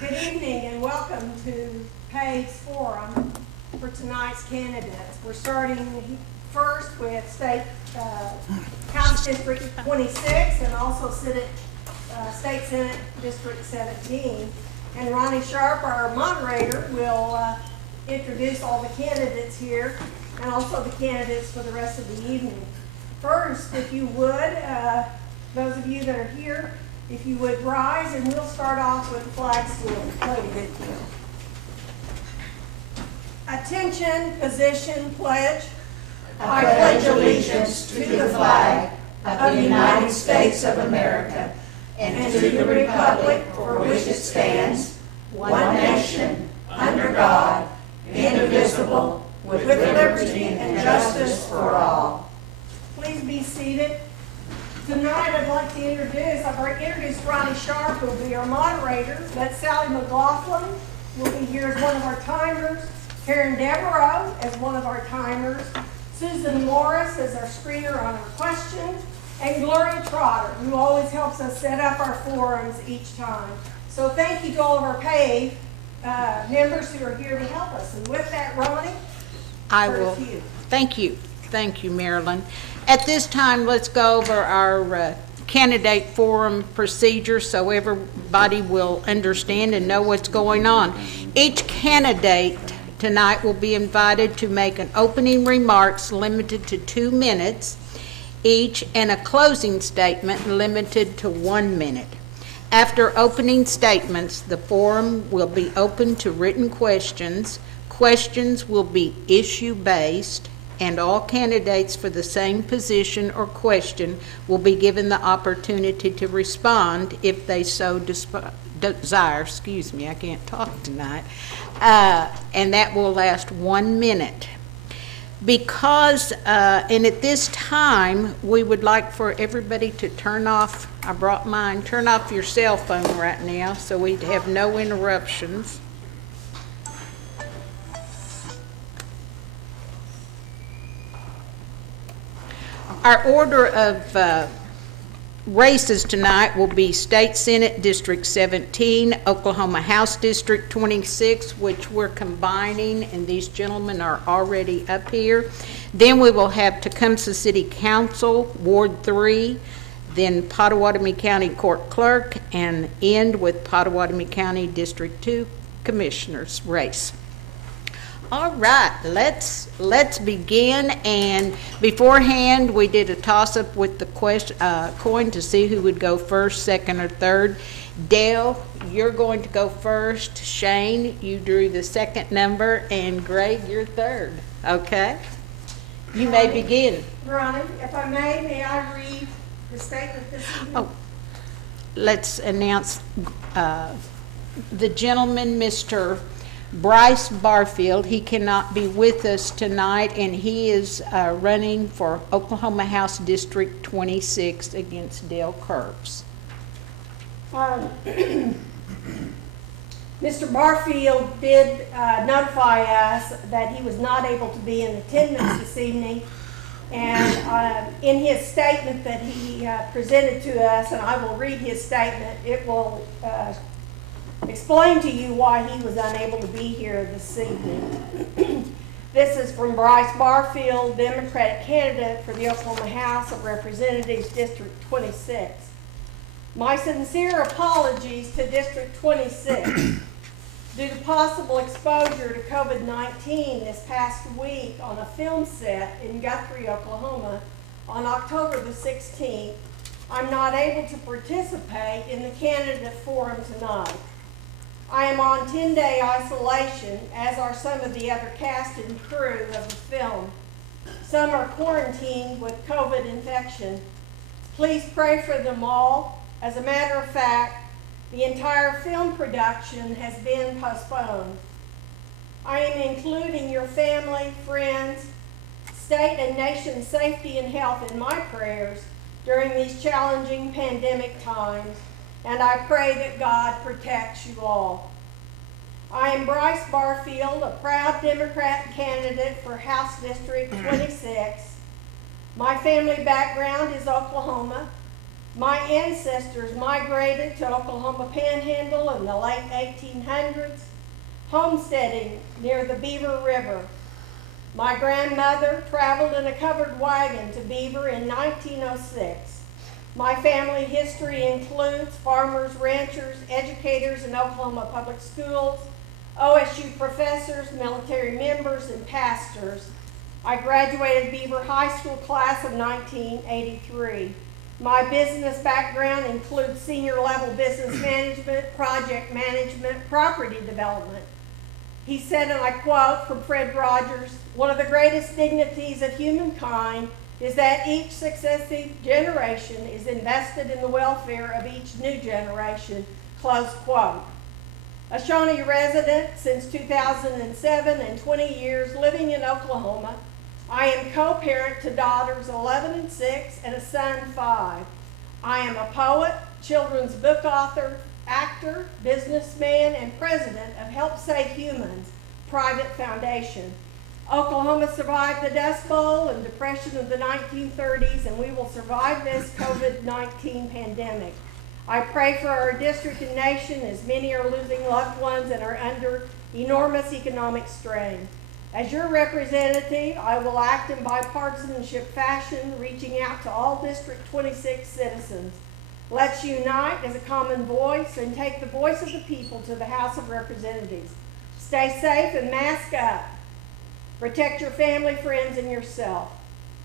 Good evening and welcome to Pave's Forum for tonight's candidates. We're starting first with House District 26 and also State Senate District 17. And Ronnie Sharp, our moderator, will introduce all the candidates here and also the candidates for the rest of the evening. First, if you would, those of you that are here, if you would rise, and we'll start off with the flag salute. Attention, position, pledge. I pledge allegiance to the flag of the United States of America and to the republic for which it stands, one nation, under God, indivisible, with liberty and justice for all. Please be seated. Tonight I'd like to I've already introduced Ronnie Sharp, who will be our moderator, but Sally McLaughlin will be here as one of our timers, Karen Devereaux as one of our timers, Susan Morris as our screener on our questions, and Gloria Trotter, who always helps us set up our forums each time. So thank you to all of our Pave members who are here to help us. And with that, Ronnie, I will. Thank you. Thank you, Marilyn. At this time, let's go over our candidate forum procedure so everybody will understand and know what's going on. Each candidate tonight will be invited to make an opening remarks limited to 2 minutes each and a closing statement limited to 1 minute. After opening statements, the forum will be open to written questions. Questions will be issue-based, and all candidates for the same position or question will be given the opportunity to respond if they so desire. Excuse me, I can't talk tonight. And that will last 1 minute. Because, and at this time, we would like for everybody to turn off, I brought mine, turn off your cell phone right now so we have no interruptions. Our order of races tonight will be State Senate District 17, Oklahoma House District 26, which we're combining, and these gentlemen are already up here. Then we will have Tecumseh City Council, Ward 3, then Pottawattamie County Court Clerk, and end with Pottawattamie County District 2 Commissioner's race. All right, let's begin. And beforehand, we did a toss-up with the coin to see who would go first, second, or third. Dale, you're going to go first. Shane, you drew the second number, and Greg, you're third. Okay? You may begin. Ronnie, if I may I read the statement this evening? Oh, let's announce the gentleman, Mr. Bryce Barfield. He cannot be with us tonight, and he is running for Oklahoma House District 26 against Dale Curbs. Mr. Barfield did notify us that he was not able to be in attendance this evening, and in his statement that he presented to us, and I will read his statement, it will explain to you why he was unable to be here this evening. This is from Bryce Barfield, Democratic candidate for the Oklahoma House of Representatives, District 26. My sincere apologies to District 26. Due to possible exposure to COVID-19 this past week on a film set in Guthrie, Oklahoma on October the 16th, I'm not able to participate in the candidate forum tonight. I am on 10-day isolation, as are some of the other cast and crew of the film. Some are quarantined with COVID infection. Please pray for them all. As a matter of fact, the entire film production has been postponed. I am including your family, friends, state and nation safety and health in my prayers during these challenging pandemic times, and I pray that God protects you all. I am Bryce Barfield, a proud Democrat candidate for House District 26. My family background is Oklahoma. My ancestors migrated to Oklahoma Panhandle in the late 1800s, homesteading near the Beaver River. My grandmother traveled in a covered wagon to Beaver in 1906. My family history includes farmers, ranchers, educators in Oklahoma public schools, OSU professors, military members, and pastors. I graduated Beaver High School class of 1983. My business background includes senior level business management, project management, property development. He said, and I quote from Fred Rogers, "One of the greatest dignities of humankind is that each successive generation is invested in the welfare of each new generation," close quote. A Shawnee resident since 2007 and 20 years living in Oklahoma, I am co-parent to daughters 11 and 6 and a son 5. I am a poet, children's book author, actor, businessman, and president of Help Save Humans private foundation. Oklahoma survived the Dust Bowl and Depression of the 1930s, and we will survive this COVID-19 pandemic. I pray for our district and nation, as many are losing loved ones and are under enormous economic strain. As your representative, I will act in bipartisanship fashion, reaching out to all District 26 citizens. Let's unite as a common voice and take the voice of the people to the House of Representatives. Stay safe and mask up. Protect your family, friends, and yourself.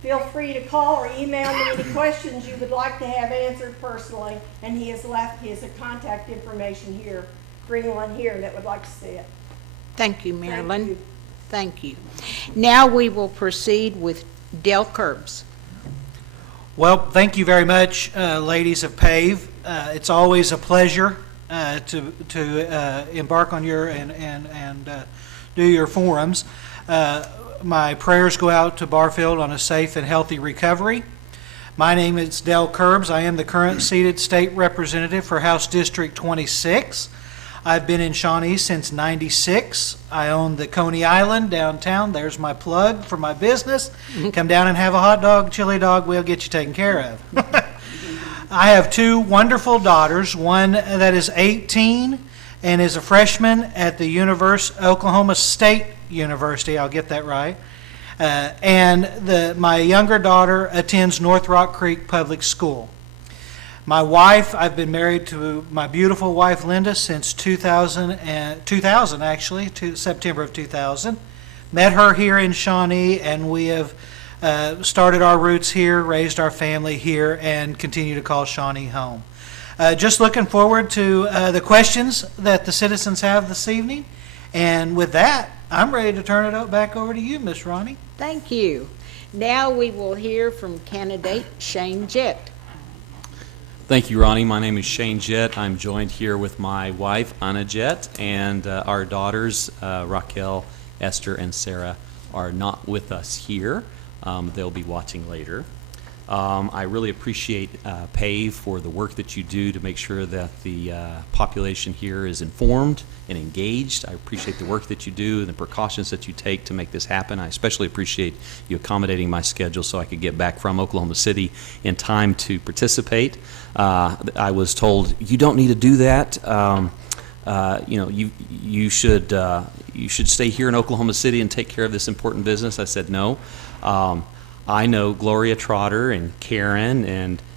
Feel free to call or email me any questions you would like to have answered personally, and he has left his contact information here for anyone here that would like to see it. Thank you, Marilyn. Thank you. Thank you. Now we will proceed with Del Curbs. Well, thank you very much, ladies of Pave. It's always a pleasure to embark on your and do your forums. My prayers go out to Barfield on a safe and healthy recovery. My name is Del Curbs. I am the current seated state representative for House District 26. I've been in Shawnee since '96. I own the Coney Island downtown. There's my plug for my business. Come down and have a hot dog, chili dog. We'll get you taken care of. I have two wonderful daughters, one that is 18 and is a freshman at the Oklahoma State University. I'll get that right. And my younger daughter attends North Rock Creek Public School. My wife, I've been married to my beautiful wife Linda since 2000 actually, September of 2000. Met her here in Shawnee, and we have started our roots here, raised our family here, and continue to call Shawnee home. Just looking forward to the questions that the citizens have this evening. And with that, I'm ready to turn it back over to you, Miss Ronnie. Thank you. Now we will hear from candidate Shane Jett. Thank you, Ronnie. My name is Shane Jett. I'm joined here with my wife, Anna Jett, and our daughters, Raquel, Esther, and Sarah, are not with us here. They'll be watching later. I really appreciate Pave for the work that you do to make sure that the population here is informed and engaged. I appreciate the work that you do and the precautions that you take to make this happen. I especially appreciate you accommodating my schedule so I could get back from Oklahoma City in time to participate. I was told, you don't need to do that. You should stay here in Oklahoma City and take care of this important business. I said no. I know Gloria Trotter and Karen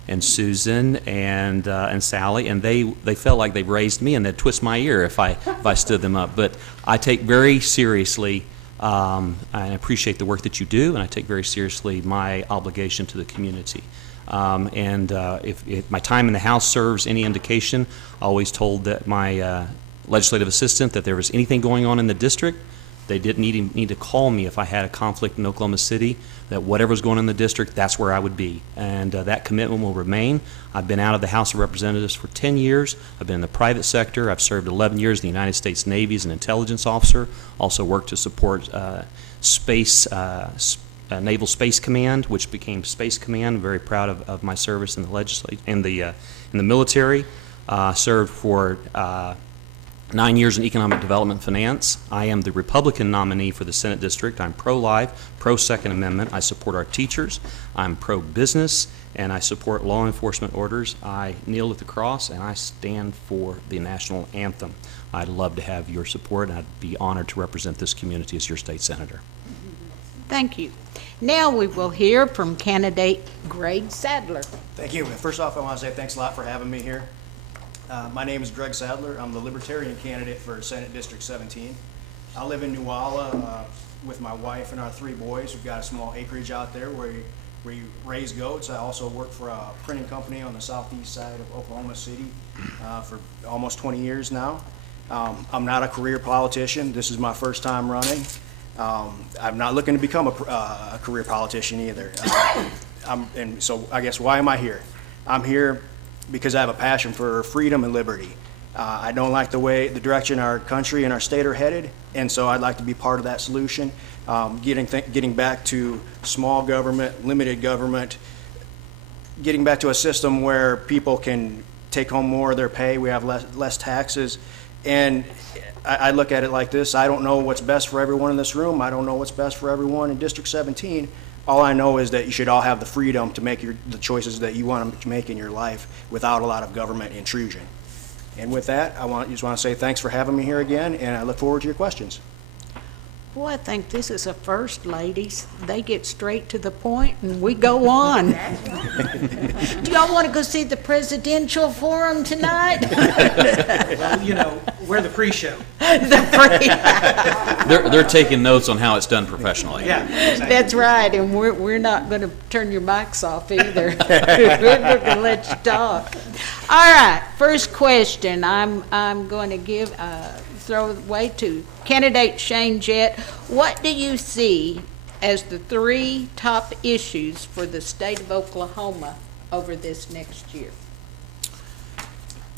and Susan and Sally, and they felt like they raised me and they'd twist my ear if I stood them up. But I take very seriously, I appreciate the work that you do, and I take very seriously my obligation to the community. If my time in the House serves any indication, I always told that my legislative assistant that there was anything going on in the district, they didn't need to call me if I had a conflict in Oklahoma City, that whatever was going on in the district, that's where I would be. And that commitment will remain. I've been out of the House of Representatives for 10 years. I've been in the private sector. I've served 11 years in the United States Navy as an intelligence officer. Also worked to support Naval Space Command, which became Space Command. I'm very proud of my service in the military. Served for 9 years in economic development finance. I am the Republican nominee for the Senate district. I'm pro-life, pro-Second Amendment. I support our teachers. I'm pro-business, and I support law enforcement orders. I kneel at the cross, and I stand for the national anthem. I'd love to have your support, and I'd be honored to represent this community as your state senator. Thank you. Now we will hear from candidate Greg Sadler. Thank you. First off, I want to say thanks a lot for having me here. My name is Greg Sadler. I'm the Libertarian candidate for Senate District 17. I live in Nuala with my wife and our 3 boys. We've got a small acreage out there where we raise goats. I also work for a printing company on the southeast side of Oklahoma City for almost 20 years now. I'm not a career politician. This is my first time running. I'm not looking to become a career politician either. And so I guess why am I here? I'm here because I have a passion for freedom and liberty. I don't like the direction our country and our state are headed, and so I'd like to be part of that solution. Getting back to small government, limited government, getting back to a system where people can take home more of their pay, we have less taxes, and I look at it like this: I don't know what's best for everyone in this room. I don't know what's best for everyone in District 17. All I know is that you should all have the freedom to make the choices that you want to make in your life without a lot of government intrusion. And with that, just want to say thanks for having me here again, and I look forward to your questions. Boy, I think this is a first, ladies. They get straight to the point and we go on. Do y'all want to go see the presidential forum tonight? Well, you know, we're the pre-show. They're taking notes on how it's done professionally. Yeah, exactly. That's right, and we're not going to turn your mics off either. We're going to let you talk. All right, first question. I'm going to throw it away to candidate Shane Jett. What do you see as the 3 top issues for the state of Oklahoma over this next year?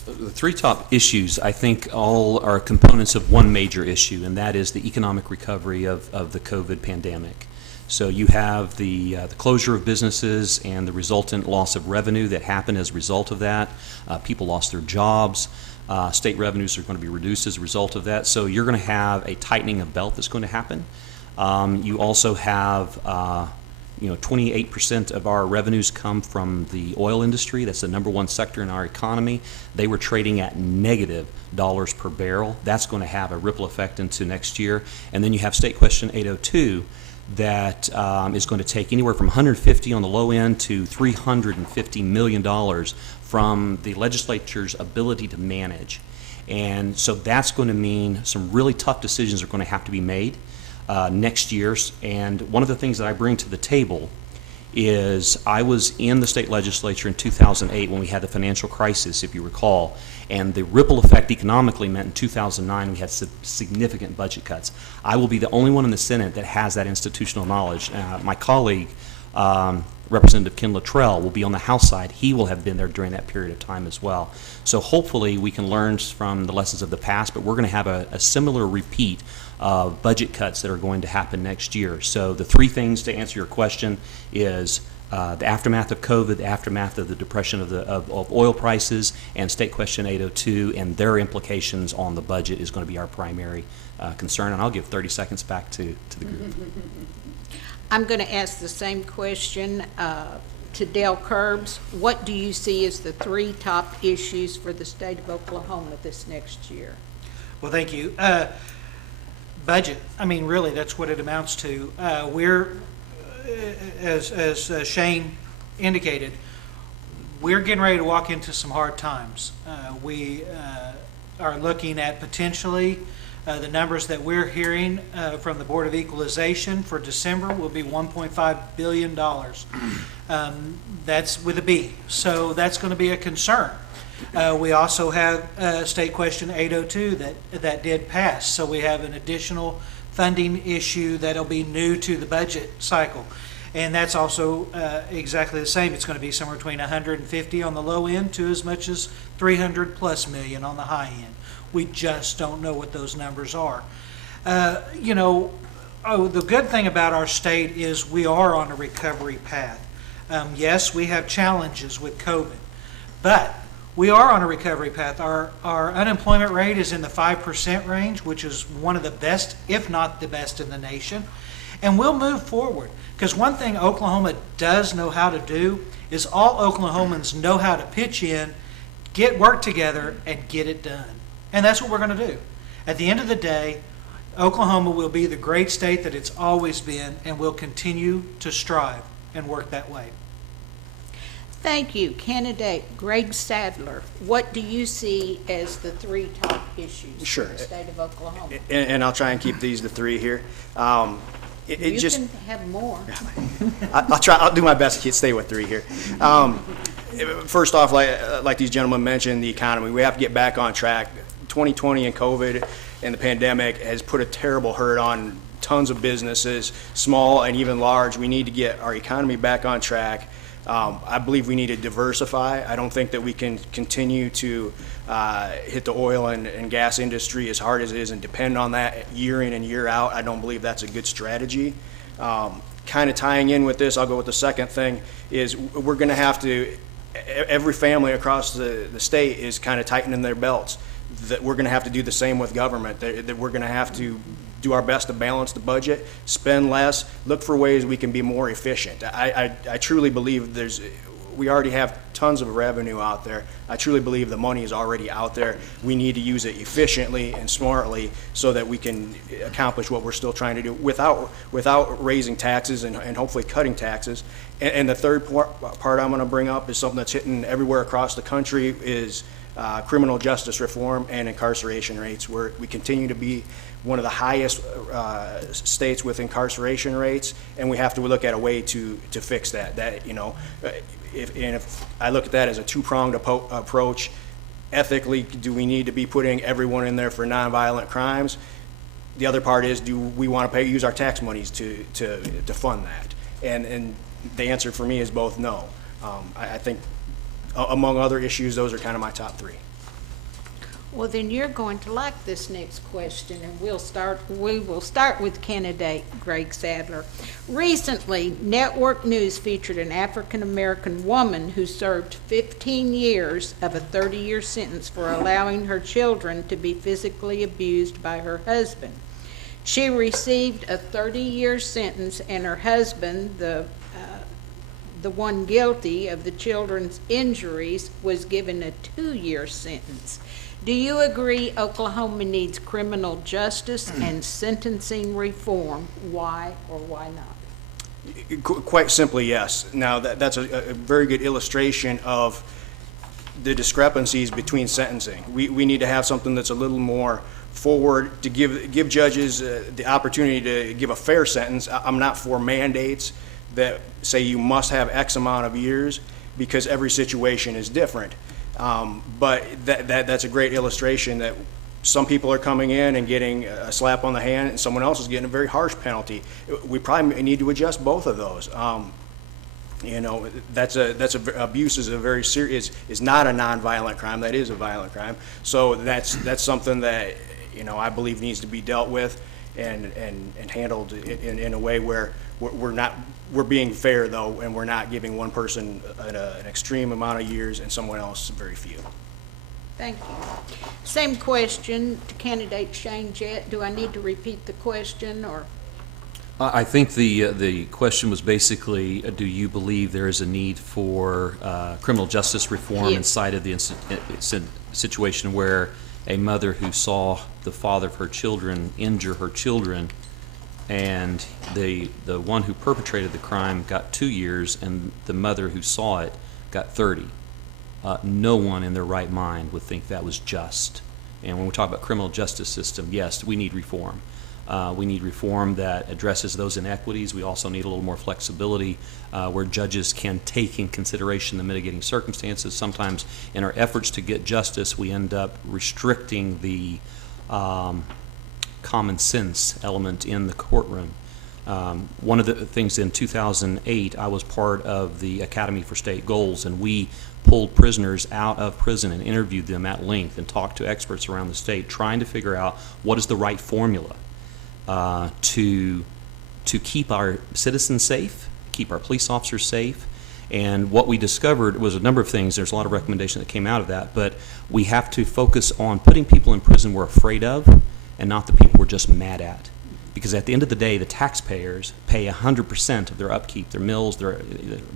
The 3 top issues, I think, all are components of one major issue, and that is the economic recovery of the COVID pandemic. So you have the closure of businesses and the resultant loss of revenue that happened as a result of that. People lost their jobs. State revenues are going to be reduced as a result of that. So you're going to have a tightening of belt that's going to happen. You also have 28% of our revenues come from the oil industry. That's the #1 sector in our economy. They were trading at negative dollars per barrel. That's going to have a ripple effect into next year. And then you have State Question 802 that is going to take anywhere from $150 on the low end to $350 million from the legislature's ability to manage. And so that's going to mean some really tough decisions are going to have to be made next year. And one of the things that I bring to the table is I was in the state legislature in 2008 when we had the financial crisis, if you recall, and the ripple effect economically meant in 2009 we had significant budget cuts. I will be the only one in the Senate that has that institutional knowledge. My colleague, Representative Ken Luttrell, will be on the House side. He will have been there during that period of time as well. So hopefully we can learn from the lessons of the past, but we're going to have a similar repeat of budget cuts that are going to happen next year. So the 3 things to answer your question is the aftermath of COVID, the aftermath of the depression of oil prices, and State Question 802 and their implications on the budget is going to be our primary concern. And I'll give 30 seconds back to the group. I'm going to ask the same question to Dale Curbs. What do you see as the 3 top issues for the state of Oklahoma this next year? Well, thank you. Budget. I mean, really, that's what it amounts to. We're, as Shane indicated, we're getting ready to walk into some hard times. We are looking at potentially the numbers that we're hearing from the Board of Equalization for December will be $1.5 billion. That's with a B. So that's going to be a concern. We also have State Question 802 that did pass. So we have an additional funding issue that'll be new to the budget cycle. And that's also exactly the same. It's going to be somewhere between 150 on the low end to as much as 300+ million on the high end. We just don't know what those numbers are. The good thing about our state is we are on a recovery path. Yes, we have challenges with COVID, but we are on a recovery path. Our unemployment rate is in the 5% range, which is one of the best, if not the best in the nation. And we'll move forward, because one thing Oklahoma does know how to do is all Oklahomans know how to pitch in, work together, and get it done. And that's what we're going to do. At the end of the day, Oklahoma will be the great state that it's always been, and will continue to strive and work that way. Thank you. Candidate Greg Sadler, what do you see as the three top issues Sure. in the state of Oklahoma? And I'll try and keep these the three here. You can have more. I'll do my best to stay with three here. First off, like these gentlemen mentioned, the economy. We have to get back on track. 2020 and COVID and the pandemic has put a terrible hurt on tons of businesses, small and even large. We need to get our economy back on track. I believe we need to diversify. I don't think that we can continue to hit the oil and gas industry as hard as it is and depend on that year in and year out. I don't believe that's a good strategy. Kind of tying in with this, I'll go with the second thing, is we're going to have to, every family across the state is kind of tightening their belts. That we're going to have to do the same with government, that we're going to have to do our best to balance the budget, spend less, look for ways we can be more efficient. I truly believe we already have tons of revenue out there. I truly believe the money is already out there. We need to use it efficiently and smartly so that we can accomplish what we're still trying to do without raising taxes and hopefully cutting taxes. And the third part I'm going to bring up is something that's hitting everywhere across the country is criminal justice reform and incarceration rates. We continue to be one of the highest states with incarceration rates, and we have to look at a way to fix that. If I look at that as a two-pronged approach, ethically, do we need to be putting everyone in there for nonviolent crimes? The other part is, do we want to use our tax monies to fund that? And the answer for me is both no. I think among other issues, those are kind of my top three. Well, then you're going to like this next question, and we will start with candidate Greg Sadler. Recently, Network News featured an African-American woman who served 15 years of a 30-year sentence for allowing her children to be physically abused by her husband. She received a 30-year sentence, and her husband, the one guilty of the children's injuries, was given a 2-year sentence. Do you agree Oklahoma needs criminal justice and sentencing reform? Why or why not? Quite simply, yes. Now, that's a very good illustration of the discrepancies between sentencing. We need to have something that's a little more forward to give judges the opportunity to give a fair sentence. I'm not for mandates that say you must have X amount of years, because every situation is different. But that's a great illustration that some people are coming in and getting a slap on the hand, and someone else is getting a very harsh penalty. We probably need to adjust both of those. Abuse is a very serious, is not a nonviolent crime. That is a violent crime. So that's something that I believe needs to be dealt with and handled in a way where we're being fair, though, and we're not giving one person an extreme amount of years and someone else very few. Thank you. Same question to candidate Shane Jett. Do I need to repeat the question, or? I think the question was basically, do you believe there is a need for criminal justice reform inside of the situation where a mother who saw the father of her children injure her children, and the one who perpetrated the crime got 2 years and the mother who saw it got 30. No one in their right mind would think that was just. And when we talk about criminal justice system, yes, we need reform. We need reform that addresses those inequities. We also need a little more flexibility where judges can take in consideration the mitigating circumstances. Sometimes in our efforts to get justice, we end up restricting the common sense element in the courtroom. One of the things in 2008, I was part of the Academy for State Goals, and we pulled prisoners out of prison and interviewed them at length and talked to experts around the state, trying to figure out what is the right formula to keep our citizens safe, keep our police officers safe, And what we discovered was a number of things. There's a lot of recommendation that came out of that, but we have to focus on putting people in prison we're afraid of and not the people we're just mad at. Because at the end of the day, the taxpayers pay 100% of their upkeep, their meals, their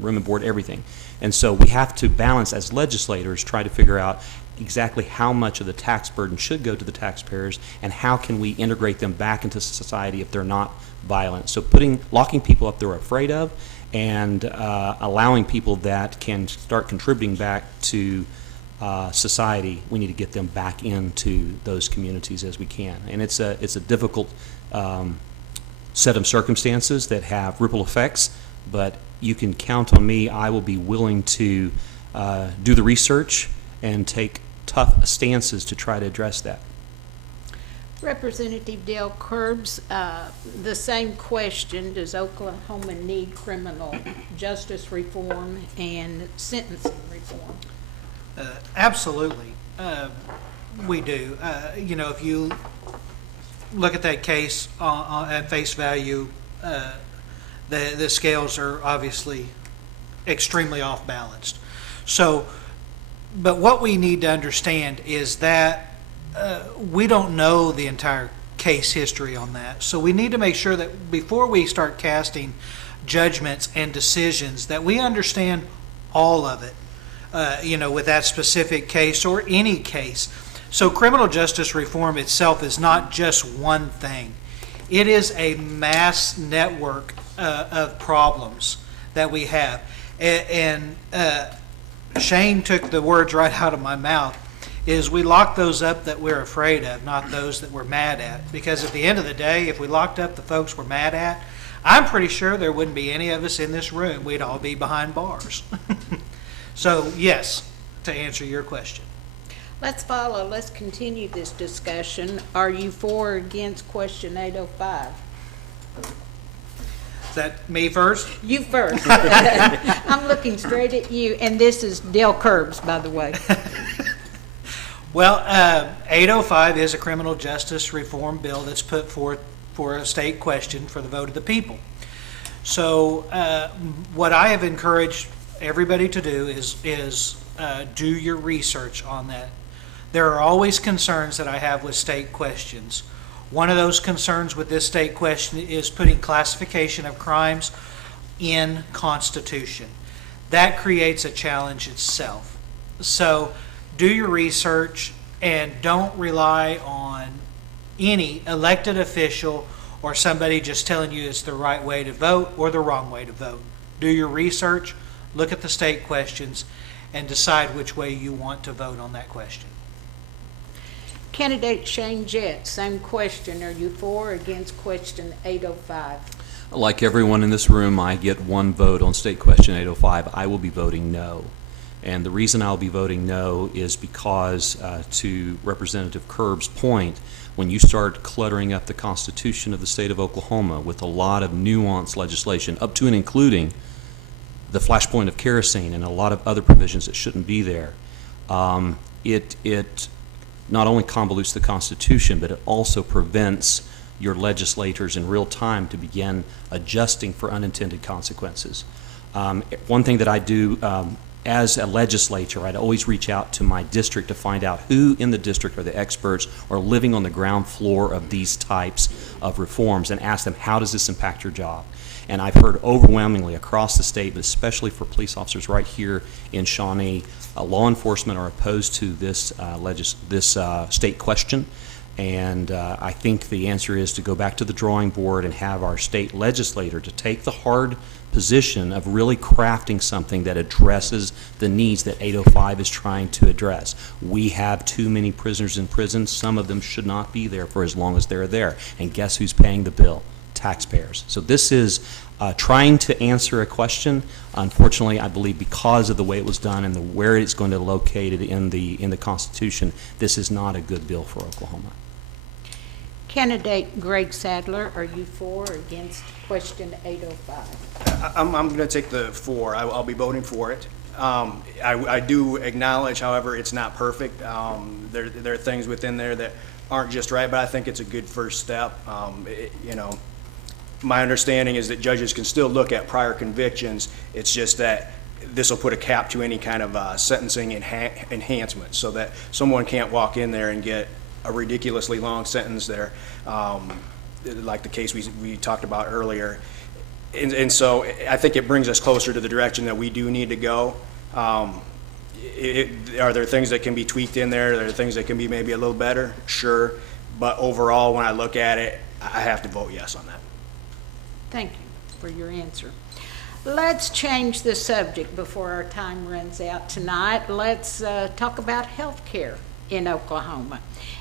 room and board, everything. And so we have to balance, as legislators, try to figure out exactly how much of the tax burden should go to the taxpayers and how can we integrate them back into society if they're not violent. So locking people up they're afraid of and allowing people that can start contributing back to society, we need to get them back into those communities as we can. And it's a difficult set of circumstances that have ripple effects, but you can count on me. I will be willing to do the research and take tough stances to try to address that. Representative Dale Curbs, the same question: does Oklahoma need criminal justice reform and sentencing reform? Absolutely, we do. You know, if you look at that case at face value, the scales are obviously extremely off balanced. So, but what we need to understand is that we don't know the entire case history on that. So we need to make sure that before we start casting judgments and decisions that we understand all of it, you know, with that specific case or any case. So criminal justice reform itself is not just one thing. It is a mass network of problems that we have. And Shane took the words right out of my mouth, is we lock those up that we're afraid of, not those that we're mad at. Because at the end of the day, if we locked up the folks we're mad at, I'm pretty sure there wouldn't be any of us in this room. We'd all be behind bars. So, yes, to answer your question. Let's continue this discussion. Are you for or against question 805? Is that me first? You first. I'm looking straight at you, and this is Dale Curbs, by the way. Well, 805 is a criminal justice reform bill that's put forth for a state question for the vote of the people. So what I have encouraged everybody to do is do your research on that. There are always concerns that I have with state questions. One of those concerns with this state question is putting classification of crimes in Constitution. That creates a challenge itself. So do your research and don't rely on any elected official or somebody just telling you it's the right way to vote or the wrong way to vote. Do your research, look at the state questions, and decide which way you want to vote on that question. Candidate Shane Jett, same question. Are you for or against question 805? Like everyone in this room, I get one vote on state question 805. I will be voting no. And the reason I'll be voting no is because, to Representative Curb's point, when you start cluttering up the Constitution of the state of Oklahoma with a lot of nuanced legislation, up to and including the flashpoint of kerosene and a lot of other provisions that shouldn't be there, it not only convolutes the Constitution, but it also prevents your legislators in real time to begin adjusting for unintended consequences. One thing that I do as a legislator, I'd always reach out to my district to find out who in the district are the experts or living on the ground floor of these types of reforms and ask them, how does this impact your job? And I've heard overwhelmingly across the state, but especially for police officers right here in Shawnee, law enforcement are opposed to this state question. And I think the answer is to go back to the drawing board and have our state legislator to take the hard position of really crafting something that addresses the needs that 805 is trying to address. We have too many prisoners in prison. Some of them should not be there for as long as they're there. And guess who's paying the bill? Taxpayers. So this is trying to answer a question. Unfortunately, I believe because of the way it was done and where it's going to be located in the Constitution, this is not a good bill for Oklahoma. Candidate Greg Sadler, are you for or against question 805? I'm going to take the for. I'll be voting for it. I do acknowledge, however, it's not perfect. There are things within there that aren't just right, but I think it's a good first step. You know, my understanding is that judges can still look at prior convictions. It's just that this will put a cap to any kind of sentencing enhancement, so that someone can't walk in there and get a ridiculously long sentence there, like the case we talked about earlier. And so I think it brings us closer to the direction that we do need to go. Are there things that can be tweaked in there? Are there things that can be maybe a little better? Sure. But overall, when I look at it, I have to vote yes on that. Thank you for your answer. Let's change the subject before our time runs out tonight. Let's talk about health care in Oklahoma.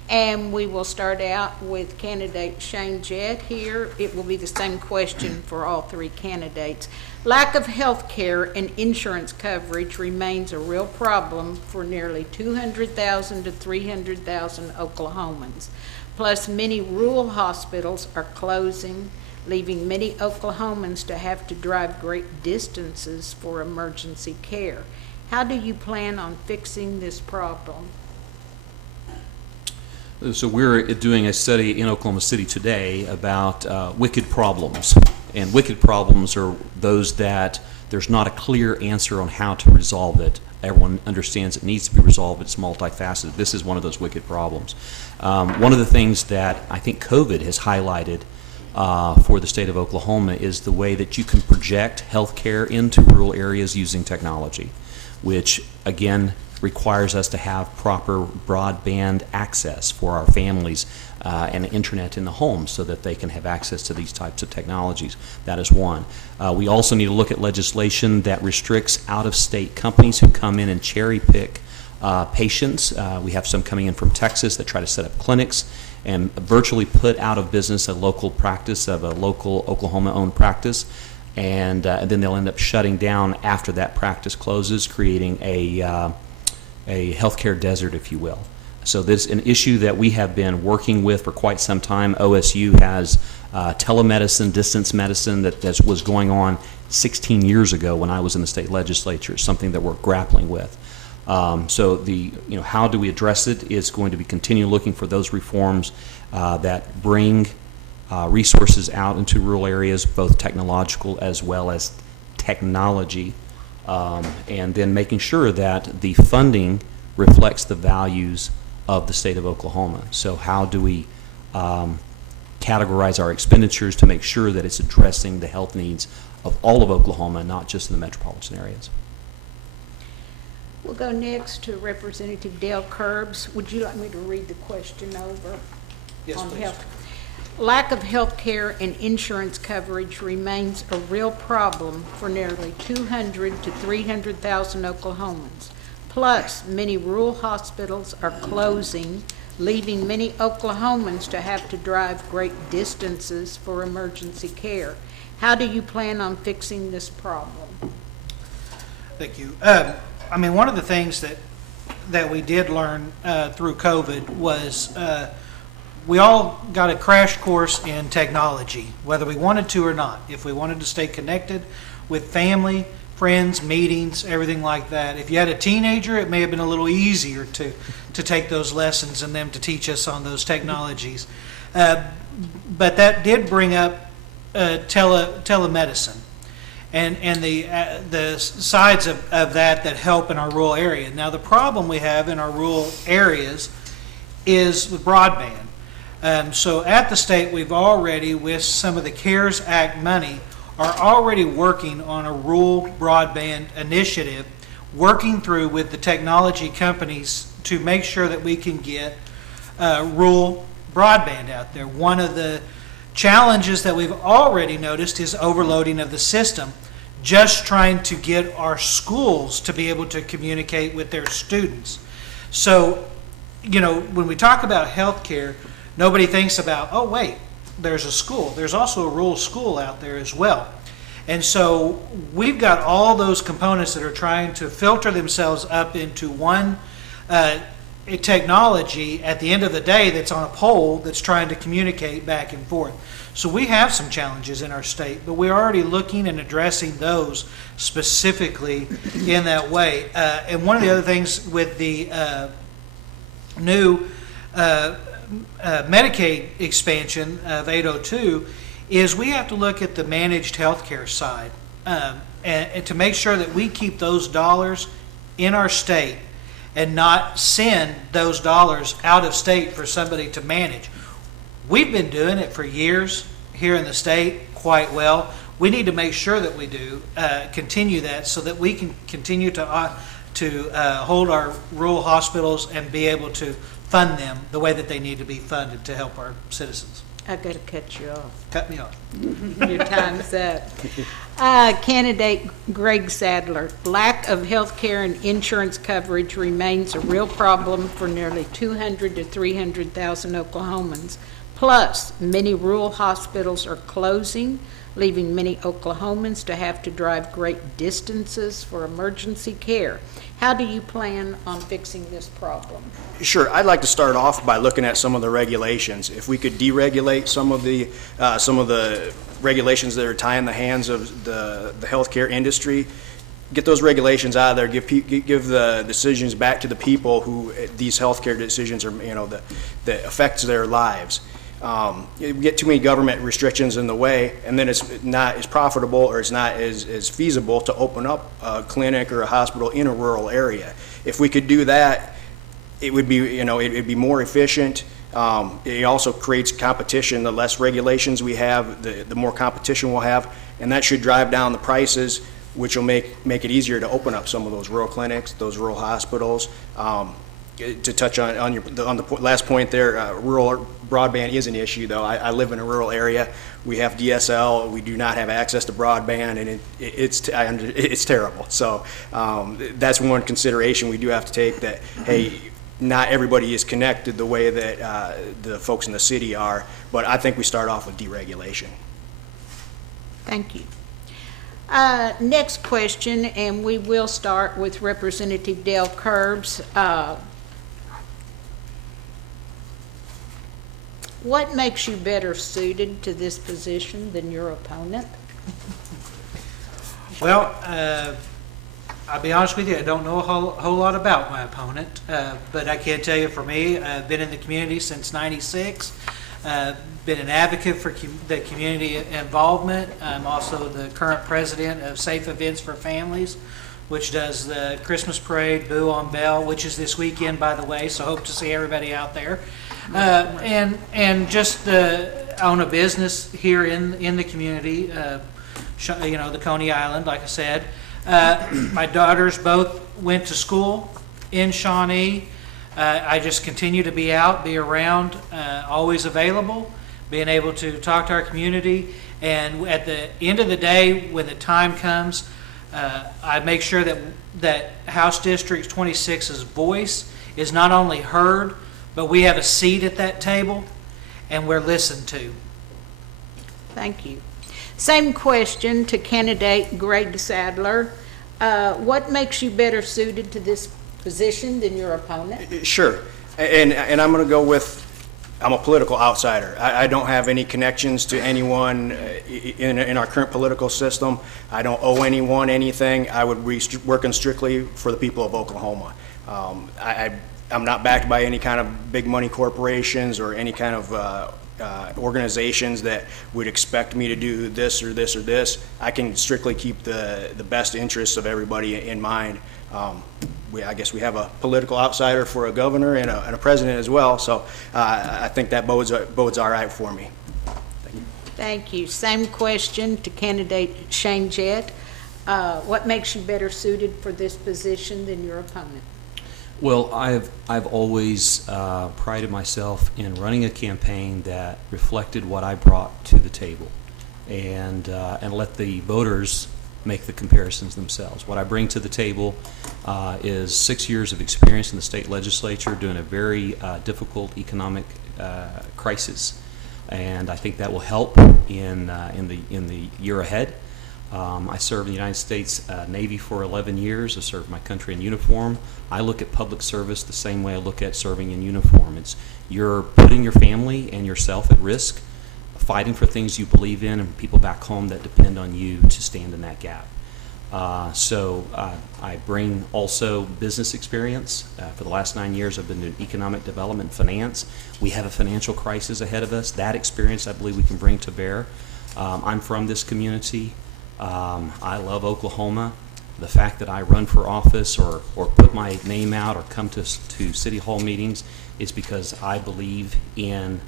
And we will start out with candidate Shane Jett here. It will be the same question for all three candidates. Lack of health care and insurance coverage remains a real problem for nearly 200,000 to 300,000 Oklahomans. Plus, many rural hospitals are closing, leaving many Oklahomans to have to drive great distances for emergency care. How do you plan on fixing this problem? So we're doing a study in Oklahoma City today about wicked problems. And wicked problems are those that there's not a clear answer on how to resolve it. Everyone understands it needs to be resolved. It's multifaceted. This is one of those wicked problems. One of the things that I think COVID has highlighted for the state of Oklahoma is the way that you can project health care into rural areas using technology, which again requires us to have proper broadband access for our families and internet in the home so that they can have access to these types of technologies. That is one. We also need to look at legislation that restricts out-of-state companies who come in and cherry pick patients. We have some coming in from Texas that try to set up clinics and virtually put out of business a local practice of a local Oklahoma-owned practice. And then they'll end up shutting down after that practice closes, creating a healthcare desert, if you will. So this is an issue that we have been working with for quite some time. OSU has telemedicine, distance medicine that was going on 16 years ago when I was in the state legislature, something that we're grappling with. So how do we address it is going to be continue looking for those reforms that bring resources out into rural areas, both technological as well as technology, and then making sure that the funding reflects the values of the state of Oklahoma. So how do we categorize our expenditures to make sure that it's addressing the health needs of all of Oklahoma, not just in the metropolitan areas? We'll go next to Representative Dale Curbs. Would you like me to read the question over? Yes, on please. health? Lack of health care and insurance coverage remains a real problem for nearly 200 to 300,000 Oklahomans. Plus, many rural hospitals are closing, leaving many Oklahomans to have to drive great distances for emergency care. How do you plan on fixing this problem? Thank you. One of the things that we did learn through COVID was we all got a crash course in technology, whether we wanted to or not. If we wanted to stay connected with family, friends, meetings, everything like that. If you had a teenager, it may have been a little easier to take those lessons and them to teach us on those technologies. But that did bring up telemedicine and the sides of that help in our rural area. Now, the problem we have in our rural areas is with broadband. So at the state, we've already, with some of the CARES Act money, are already working on a rural broadband initiative, working through with the technology companies to make sure that we can get rural broadband out there. One of the challenges that we've already noticed is overloading of the system, just trying to get our schools to be able to communicate with their students. So, when we talk about healthcare, nobody thinks about, oh, wait, there's a school. There's also a rural school out there as well. And so we've got all those components that are trying to filter themselves up into one technology at the end of the day that's on a pole that's trying to communicate back and forth. So we have some challenges in our state, but we're already looking and addressing those specifically in that way. And one of the other things with the new Medicaid expansion of 802 is we have to look at the managed health care side. and to make sure that we keep those dollars in our state and not send those dollars out of state for somebody to manage. We've been doing it for years here in the state quite well. We need to make sure that we do continue that so that we can continue to hold our rural hospitals and be able to fund them the way that they need to be funded to help our citizens. I got to cut you off. Cut me off. Your time's up. Candidate Greg Sadler, lack of health care and insurance coverage remains a real problem for nearly 200 to 300,000 Oklahomans. Plus, many rural hospitals are closing, leaving many Oklahomans to have to drive great distances for emergency care. How do you plan on fixing this problem? Sure, I'd like to start off by looking at some of the regulations. If we could deregulate some of the regulations that are tying the hands of the healthcare industry, get those regulations out of there, give the decisions back to the people who these healthcare decisions are, that affects their lives. We get too many government restrictions in the way, and then it's not as profitable or it's not as feasible to open up a clinic or a hospital in a rural area. If we could do that, it would be, it'd be more efficient. It also creates competition. The less regulations we have, the more competition we'll have, and that should drive down the prices, which will make it easier to open up some of those rural clinics, those rural hospitals. To touch on the last point there, rural broadband is an issue, though. I live in a rural area. We have DSL. We do not have access to broadband, and it's terrible. So that's one consideration we do have to take, that, hey, not everybody is connected the way that the folks in the city are, but I think we start off with deregulation. Thank you. Next question, and we will start with Representative Dale Curbs. What makes you better suited to this position than your opponent? Well, I'll be honest with you, I don't know a whole lot about my opponent, but I can tell you, for me, I've been in the community since '96, been an advocate for the community involvement. I'm also the current president of Safe Events for Families, which does the Christmas parade, Boo on Bell, which is this weekend, by the way, so hope to see everybody out there. And just own a business here in the community, the Coney Island, like I said. My daughters both went to school in Shawnee. I just continue to be out, be around, always available, being able to talk to our community. And at the end of the day, when the time comes, I make sure that House District 26's voice is not only heard, but we have a seat at that table and we're listened to. Thank you. Same question to candidate Greg Sadler. What makes you better suited to this position than your opponent? Sure, and I'm going to go with, I'm a political outsider. I don't have any connections to anyone in our current political system. I don't owe anyone anything. I would be working strictly for the people of Oklahoma. I'm not backed by any kind of big money corporations or any kind of organizations that would expect me to do this or this or this. I can strictly keep the best interests of everybody in mind. I guess we have a political outsider for a governor and a president as well, so I think that bodes all right for me. Thank you. Thank you. Same question to candidate Shane Jett. What makes you better suited for this position than your opponent? Well, I've always prided myself in running a campaign that reflected what I brought to the table, and let the voters make the comparisons themselves. What I bring to the table is 6 years of experience in the state legislature doing a very difficult economic crisis, and I think that will help in the year ahead. I served in the United States Navy for 11 years. I served my country in uniform. I look at public service the same way I look at serving in uniform. It's you're putting your family and yourself at risk, fighting for things you believe in, and people back home that depend on you to stand in that gap. So I bring also business experience. For the last 9 years, I've been doing economic development and finance. We have a financial crisis ahead of us. That experience, I believe, we can bring to bear. I'm from this community. I love Oklahoma. The fact that I run for office or put my name out or come to City Hall meetings is because I believe in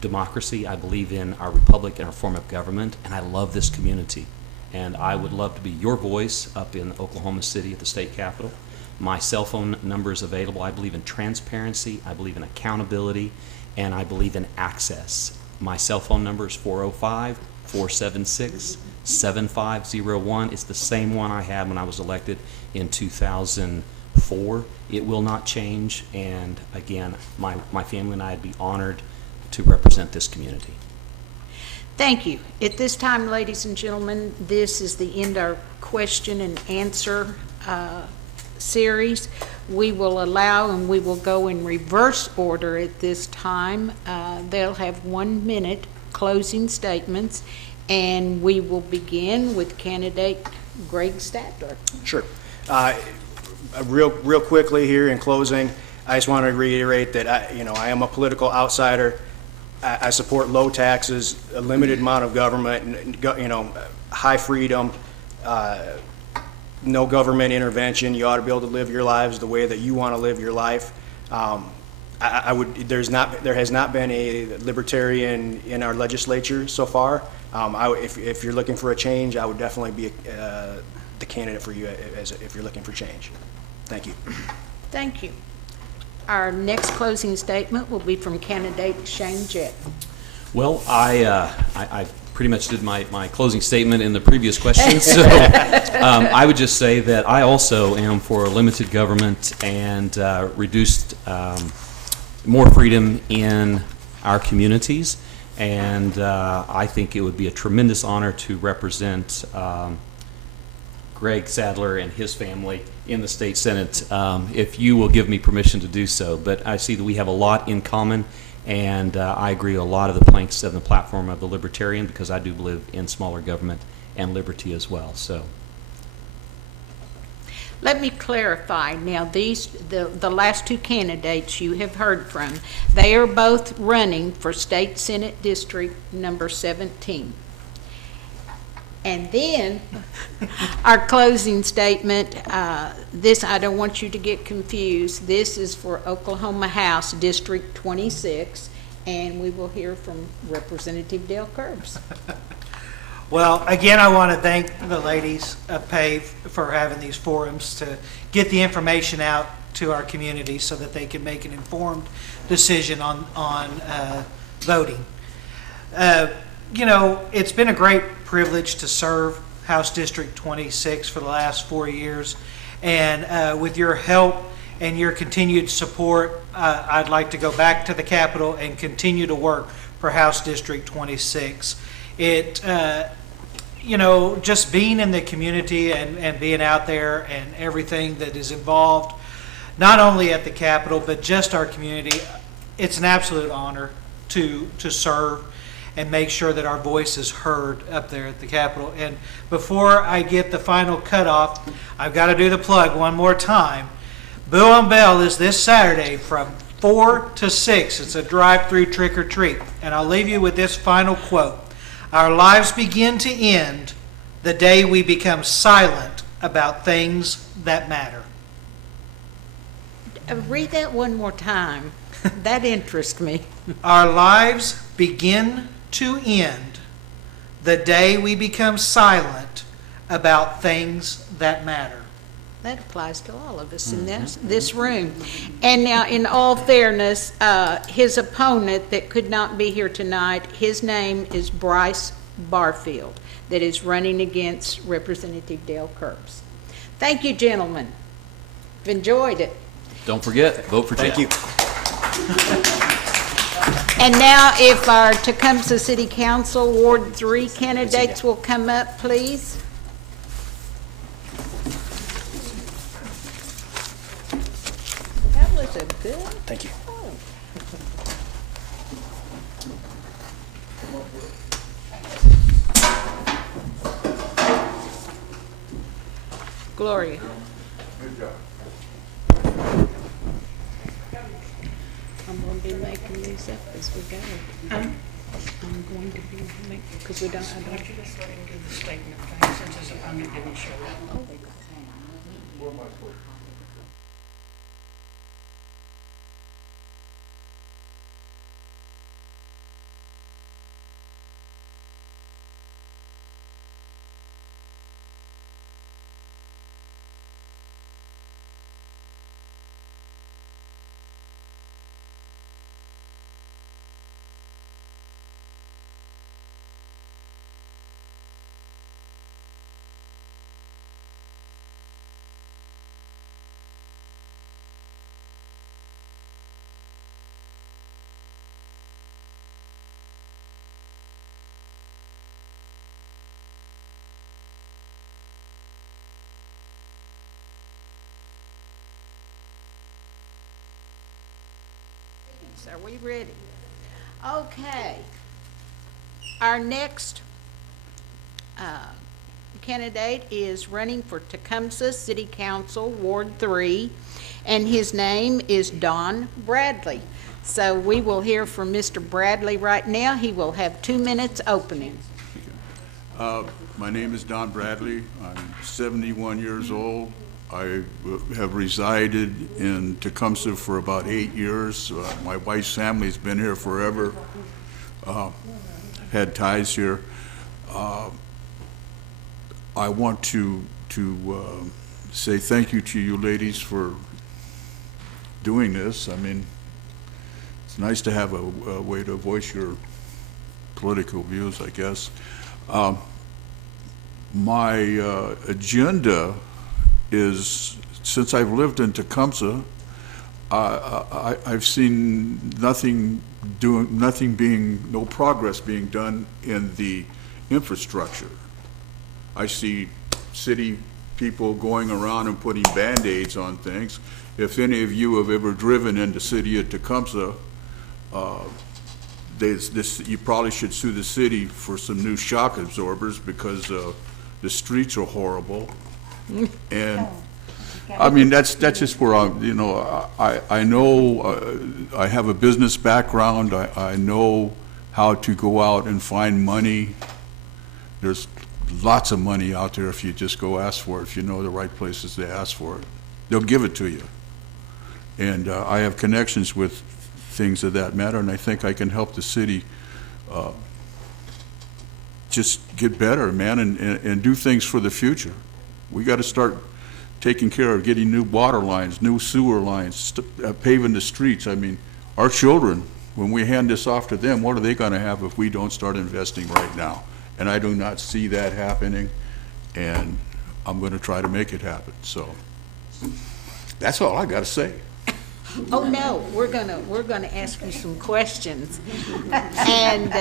democracy. I believe in our republic and our form of government, and I love this community. And I would love to be your voice up in Oklahoma City at the state capitol. My cell phone number is available. I believe in transparency, I believe in accountability, and I believe in access. My cell phone number is 405-476-7501. It's the same one I had when I was elected in 2004. It will not change, and again, my family and I would be honored to represent this community. Thank you. At this time, ladies and gentlemen, this is the end of our question and answer series. We will allow and we will go in reverse order at this time. They'll have 1 minute closing statements, and we will begin with candidate Greg Stadler. Sure. Real quickly here in closing, I just want to reiterate that I am a political outsider. I support low taxes, a limited amount of government, high freedom, no government intervention. You ought to be able to live your lives the way that you want to live your life. There has not been a libertarian in our legislature so far. If you're looking for a change, I would definitely be the candidate for you if you're looking for change. Thank you. Thank you. Our next closing statement will be from candidate Shane Jett. Well, I pretty much did my closing statement in the previous question, so I would just say that I also am for limited government and reduced, more freedom in our communities, and I think it would be a tremendous honor to represent Greg Sadler and his family in the state senate, if you will give me permission to do so. But I see that we have a lot in common, and I agree with a lot of the planks of the platform of the Libertarian, because I do believe in smaller government and liberty as well. So let me clarify now, the last two candidates you have heard from, they are both running for State Senate District number 17. And then our closing statement, this, I don't want you to get confused, this is for Oklahoma House District 26, and we will hear from Representative Dale Curbs. Well, again, I want to thank the ladies of Pave for having these forums to get the information out to our community so that they can make an informed decision on voting. It's been a great privilege to serve House District 26 for the last 4 years, and with your help and your continued support, I'd like to go back to the Capitol and continue to work for House District 26. Just being in the community and being out there and everything that is involved, not only at the Capitol, but just our community, it's an absolute honor to serve and make sure that our voice is heard up there at the Capitol. And before I get the final cutoff, I've got to do the plug one more time. Boo on Bell is this Saturday from 4 to 6. It's a drive-through trick-or-treat. And I'll leave you with this final quote. Our lives begin to end the day we become silent about things that matter. Read that one more time. That interests me. Our lives begin to end the day we become silent about things that matter. That applies to all of us in this room. And now, in all fairness, his opponent that could not be here tonight, his name is Bryce Barfield, that is running against Representative Dale Curbs. Thank you, gentlemen. I've enjoyed it. don't forget, vote for Jett. Thank you. And now, if our Tecumseh City Council Ward 3 candidates will come up, please. That was a good. Thank you. Gloria. Good job. I'm going to be making these up as we go. I'm going to be, because we don't, I don't. you just let him do the statement of facts since his opponent didn't show up? Are we ready? Okay. Our next candidate is running for Tecumseh City Council, Ward 3, and his name is Don Bradley. So we will hear from Mr. Bradley right now. He will have 2 minutes opening. My name is Don Bradley. I'm 71 years old. I have resided in Tecumseh for about 8 years. My wife's family's been here forever. Had ties here. I want to say thank you to you ladies for doing this. I mean, it's nice to have a way to voice your political views, I guess. My agenda is, since I've lived in Tecumseh, I've seen no progress being done in the infrastructure. I see city people going around and putting Band-Aids on things. If any of you have ever driven in the city of Tecumseh, you probably should sue the city for some new shock absorbers because the streets are horrible. And I mean, that's just where I'm, you know, I know I have a business background. I know how to go out and find money. There's lots of money out there if you just go ask for it. If you know the right places to ask for it, they'll give it to you. And I have connections with things of that matter, and I think I can help the city just get better, man, and do things for the future. We got to start taking care of getting new water lines, new sewer lines, paving the streets. I mean, our children, when we hand this off to them, what are they going to have if we don't start investing right now? And I do not see that happening, and I'm going to try to make it happen. So that's all I got to say. Oh, no, we're gonna ask you some questions. And,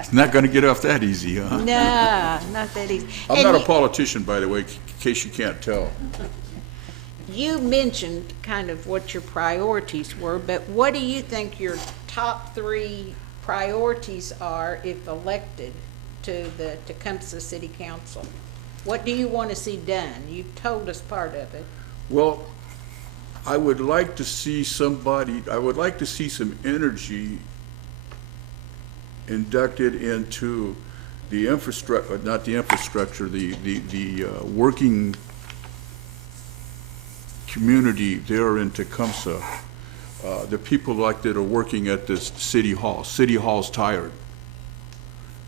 It's not going to get off that easy, huh? no, not that easy. I'm And not a you- politician, by the way, in case you can't tell. You mentioned kind of what your priorities were, but what do you think your top 3 priorities are if elected to the Tecumseh City Council? What do you want to see done? You've told us part of it. Well, I would like to see some energy inducted into the infrastructure, not the infrastructure, the working community there in Tecumseh. The people like that are working at this city hall. City hall's tired.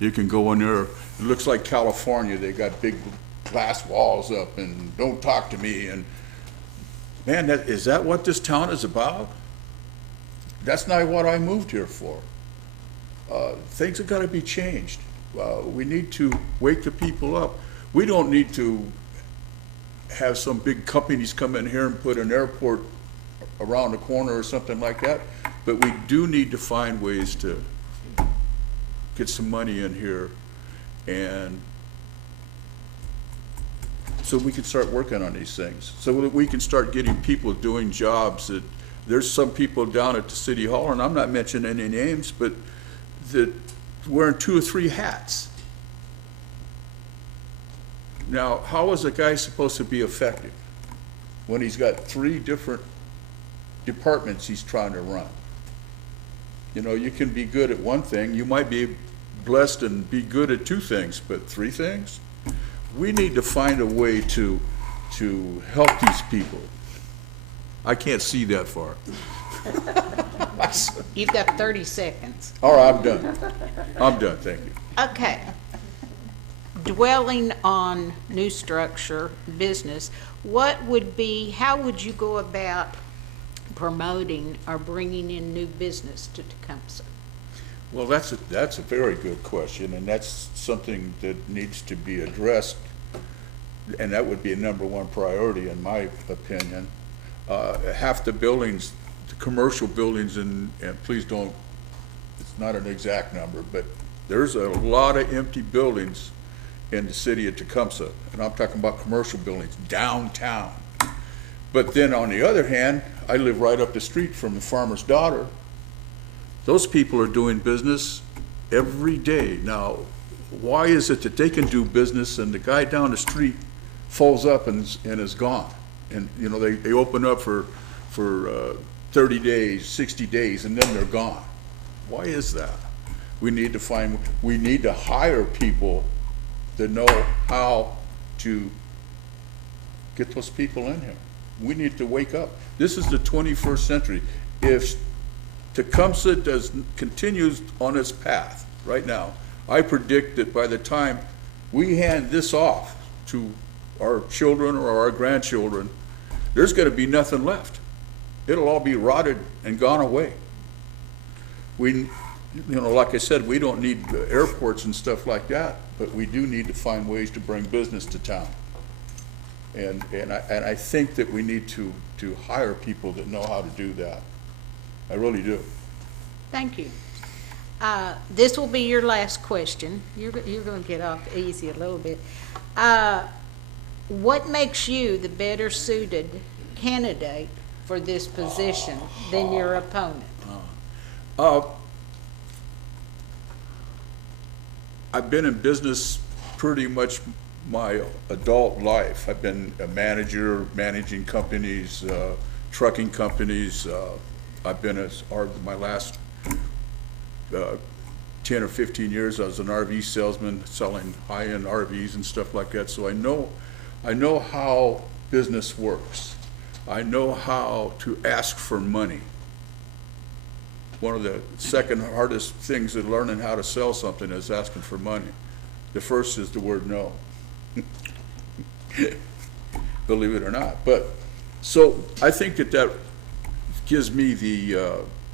You can go in there, it looks like California. They got big glass walls up and don't talk to me. And man, is that what this town is about? That's not what I moved here for. Things have got to be changed. We need to wake the people up. We don't need to have some big companies come in here and put an airport around the corner or something like that, but we do need to find ways to get some money in here, and so we can start working on these things, so that we can start getting people doing jobs. That there's some people down at the city hall, and I'm not mentioning any names, but that wearing 2 or 3 hats. Now, how is a guy supposed to be effective when he's got 3 different departments he's trying to run? You know, you can be good at one thing. You might be blessed and be good at two things, but three things? We need to find a way to help these people. I can't see that far. You've got 30 seconds. All right, I'm done. I'm done, thank you. Okay. Dwelling on new structure, business, how would you go about promoting or bringing in new business to Tecumseh? Well, that's a very good question, and that's something that needs to be addressed, and that would be a number one priority in my opinion. Half the buildings, the commercial buildings, and please don't, it's not an exact number, but there's a lot of empty buildings in the city of Tecumseh, and I'm talking about commercial buildings downtown. But then on the other hand, I live right up the street from the farmer's daughter. Those people are doing business every day. Now, why is it that they can do business and the guy down the street folds up and is gone? And, you know, they open up for 30 days, 60 days, and then they're gone. Why is that? We need to hire people that know how to get those people in here. We need to wake up. This is the 21st century. If Tecumseh continues on its path right now, I predict that by the time we hand this off to our children or our grandchildren, there's going to be nothing left. It'll all be rotted and gone away. You know, like I said, we don't need airports and stuff like that, but we do need to find ways to bring business to town. And I think that we need to hire people that know how to do that. I really do. Thank you. This will be your last question. You're going to get off easy a little bit. What makes you the better suited candidate for this position than your opponent? I've been in business pretty much my adult life. I've been a manager, managing companies, trucking companies. I've been my last 10 or 15 years, I was an RV salesman selling high-end RVs and stuff like that. So I know how business works. I know how to ask for money. One of the second hardest things in learning how to sell something is asking for money. The first is the word no. Believe it or not. But so I think that gives me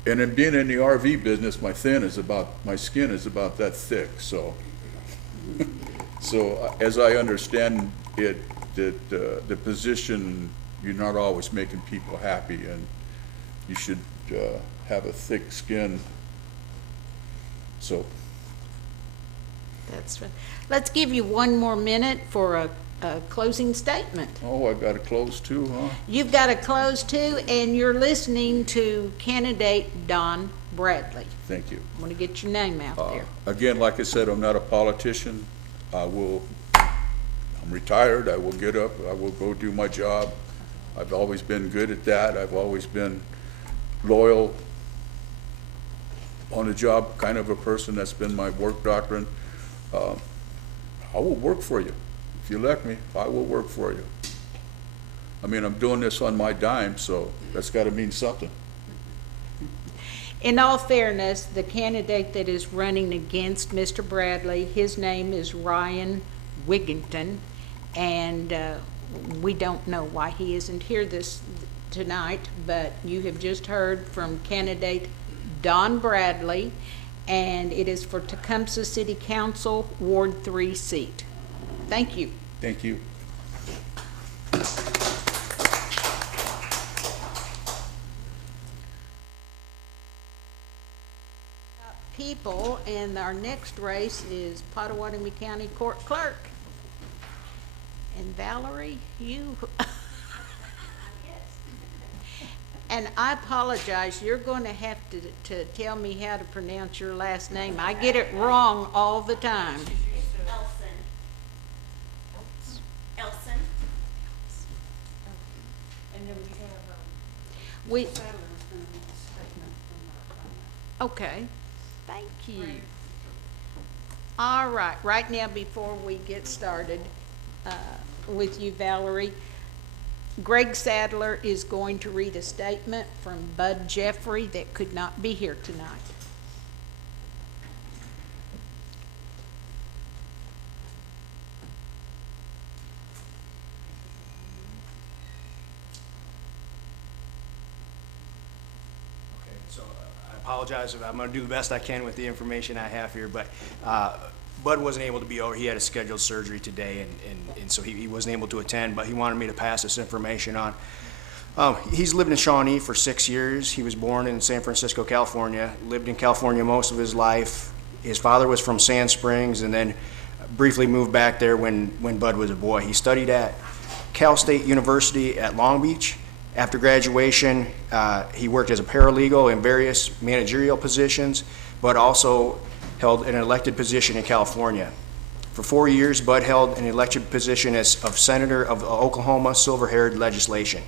and in being in the RV business, my skin is about that thick. So as I understand it, that the position, you're not always making people happy, and you should have a thick skin. So That's right. Let's give you one more minute for a closing statement. oh, I got to close too, huh? You've got to close too, and you're listening to candidate Don Bradley. Thank you. I want to get your name out there. Again, like I said, I'm not a politician. I'm retired. I will get up. I will go do my job. I've always been good at that. I've always been loyal, on the job kind of a person. That's been my work doctrine. I will work for you. If you elect me, I will work for you. I mean, I'm doing this on my dime, so that's got to mean something. In all fairness, the candidate that is running against Mr. Bradley, his name is Ryan Wigington, and we don't know why he isn't here tonight, but you have just heard from candidate Don Bradley, and it is for Tecumseh City Council, Ward 3 seat. Thank you. Thank you. People, and our next race is Pottawattamie County Court Clerk. And Valerie, you... And I apologize, you're going to have to tell me how to pronounce your last name. I get it wrong all the time. Elson. And then we have We, Sadler was going to make a statement from our client. Okay, thank you. All right now, before we get started with you, Valerie, Greg Sadler is going to read a statement from Bud Jeffrey that could not be here tonight. Okay, so I apologize. I'm going to do the best I can with the information I have here, but Bud wasn't able to be over. He had a scheduled surgery today, and so he wasn't able to attend, but he wanted me to pass this information on. He's lived in Shawnee for 6 years. He was born in San Francisco, California, lived in California most of his life. His father was from Sand Springs and then briefly moved back there when Bud was a boy. He studied at Cal State University at Long Beach. After graduation, he worked as a paralegal in various managerial positions, but also held an elected position in California. For 4 years, Bud held an elected position as senator of the Oklahoma Silver-Haired Legislation.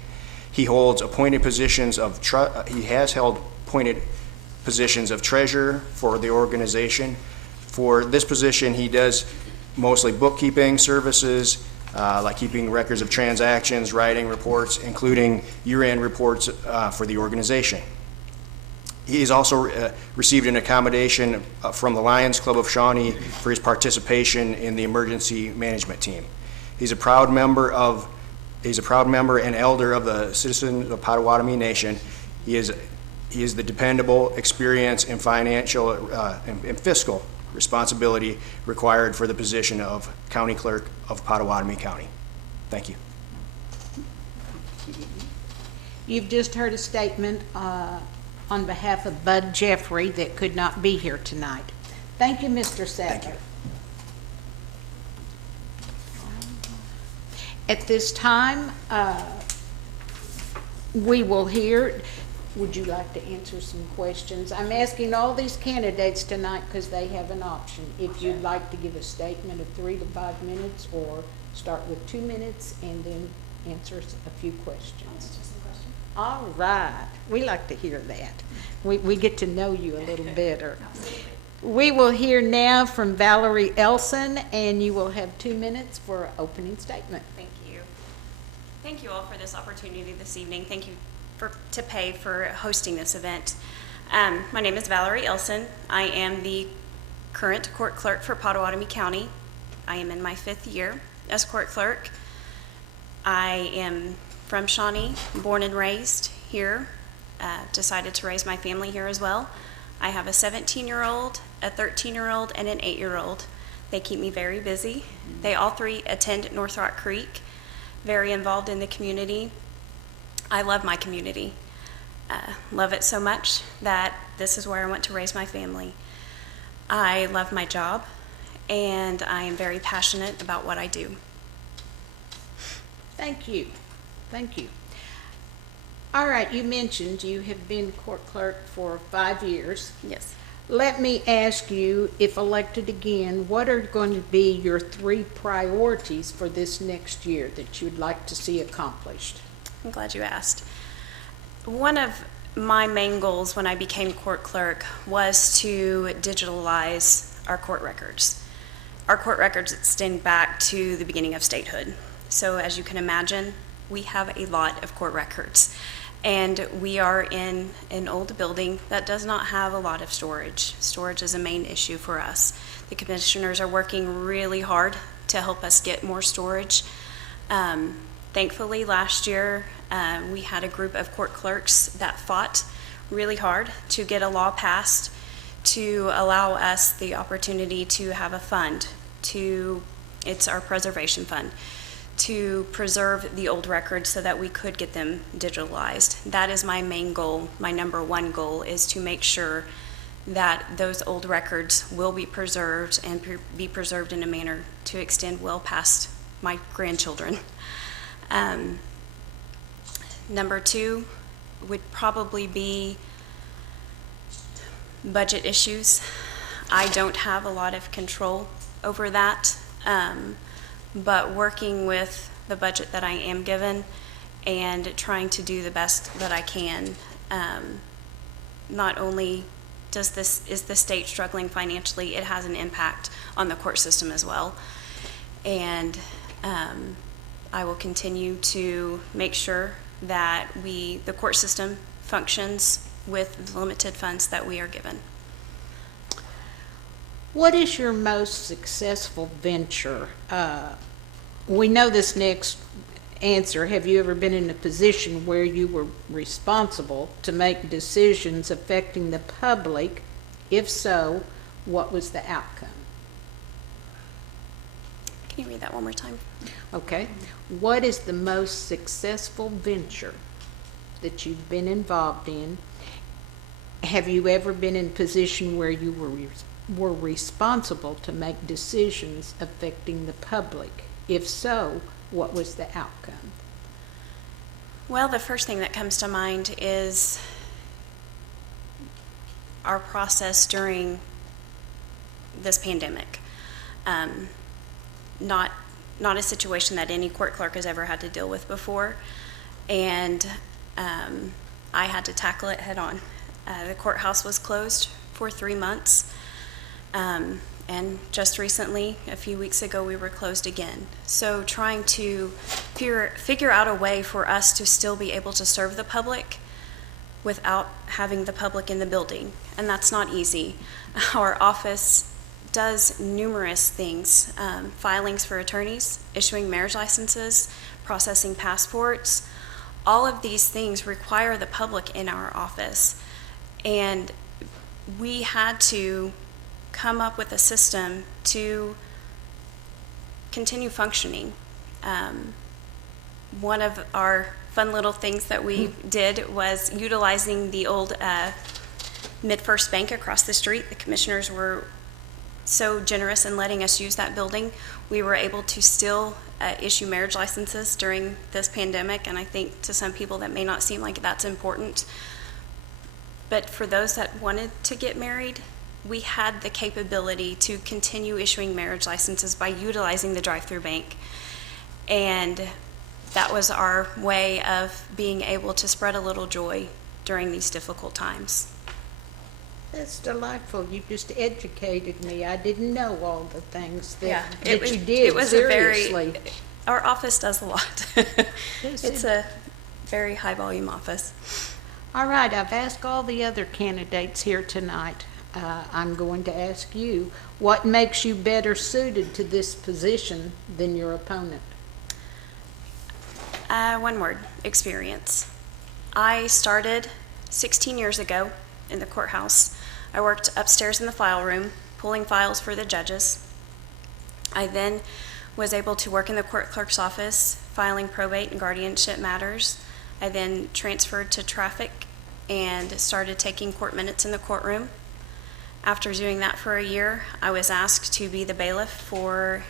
He holds appointed positions he has held appointed positions of treasurer for the organization. For this position, he does mostly bookkeeping services, like keeping records of transactions, writing reports, including year-end reports for the organization. He has also received an accommodation from the Lions Club of Shawnee for his participation in the emergency management team. He's a proud member and elder of the citizens of Pottawattamie Nation. He is the dependable experience and financial and fiscal responsibility required for the position of County Clerk of Pottawattamie County. Thank you. You've just heard a statement on behalf of Bud Jeffrey that could not be here tonight. Thank you, Mr. Sadler. Thank you. At this time, we will hear, would you like to answer some questions? I'm asking all these candidates tonight because they have an option. If you'd like to give a statement of 3 to 5 minutes, or start with 2 minutes and then answer a few questions. All right, we like to hear that. We get to know you a little better. We will hear now from Valerie Elson, and you will have 2 minutes for an opening statement. Thank you. Thank you all for this opportunity this evening. Thank you to Pave for hosting this event. My name is Valerie Elson. I am the current court clerk for Pottawattamie County. I am in my 5th year as court clerk. I am from Shawnee, born and raised here. Decided to raise my family here as well. I have a 17-year-old, a 13-year-old, and an 8-year-old. They keep me very busy. They all 3 attend North Rock Creek, very involved in the community. I love my community. Love it so much that this is where I want to raise my family. I love my job, and I am very passionate about what I do. Thank you. Thank you. All right, you mentioned you have been court clerk for 5 years. Yes. Let me ask you, if elected again, what are going to be your 3 priorities for this next year that you'd like to see accomplished? I'm glad you asked. One of my main goals when I became court clerk was to digitalize our court records. Our court records extend back to the beginning of statehood. So as you can imagine, we have a lot of court records. And we are in an old building that does not have a lot of storage. Storage is a main issue for us. The commissioners are working really hard to help us get more storage. Thankfully, last year, we had a group of court clerks that fought really hard to get a law passed to allow us the opportunity to have a fund, it's our preservation fund, to preserve the old records so that we could get them digitalized. That is my main goal. My number 1 goal is to make sure that those old records will be preserved and be preserved in a manner to extend well past my grandchildren. Number 2 would probably be budget issues. I don't have a lot of control over that. But working with the budget that I am given and trying to do the best that I can, not only is the state struggling financially? It has an impact on the court system as well. And I will continue to make sure that the court system functions with the limited funds that we are given. What is your most successful venture? We know this next answer. Have you ever been in a position where you were responsible to make decisions affecting the public? If so, what was the outcome? Can you read that one more time? Okay. What is the most successful venture that you've been involved in? Have you ever been in a position where you were responsible to make decisions affecting the public? If so, what was the outcome? Well, the first thing that comes to mind is our process during this pandemic. Not a situation that any court clerk has ever had to deal with before, and I had to tackle it head on. The courthouse was closed for 3 months, and just recently, a few weeks ago, we were closed again. So trying to figure out a way for us to still be able to serve the public without having the public in the building, and that's not easy. Our office does numerous things, filings for attorneys, issuing marriage licenses, processing passports. All of these things require the public in our office, and we had to come up with a system to continue functioning. One of our fun little things that we did was utilizing the old MidFirst Bank across the street. The commissioners were so generous in letting us use that building. We were able to still issue marriage licenses during this pandemic, and I think to some people that may not seem like that's important. But for those that wanted to get married, we had the capability to continue issuing marriage licenses by utilizing the drive-through bank. And that was our way of being able to spread a little joy during these difficult times. That's delightful. You just educated me. I didn't know all the things that it you did. It was seriously. Our office does a lot. It's a very high volume office. All right, I've asked all the other candidates here tonight. I'm going to ask you, what makes you better suited to this position than your opponent? One word: experience. I started 16 years ago in the courthouse. I worked upstairs in the file room, pulling files for the judges. I then was able to work in the court clerk's office, filing probate and guardianship matters. I then transferred to traffic and started taking court minutes in the courtroom. After doing that for a year, I was asked to be the bailiff for,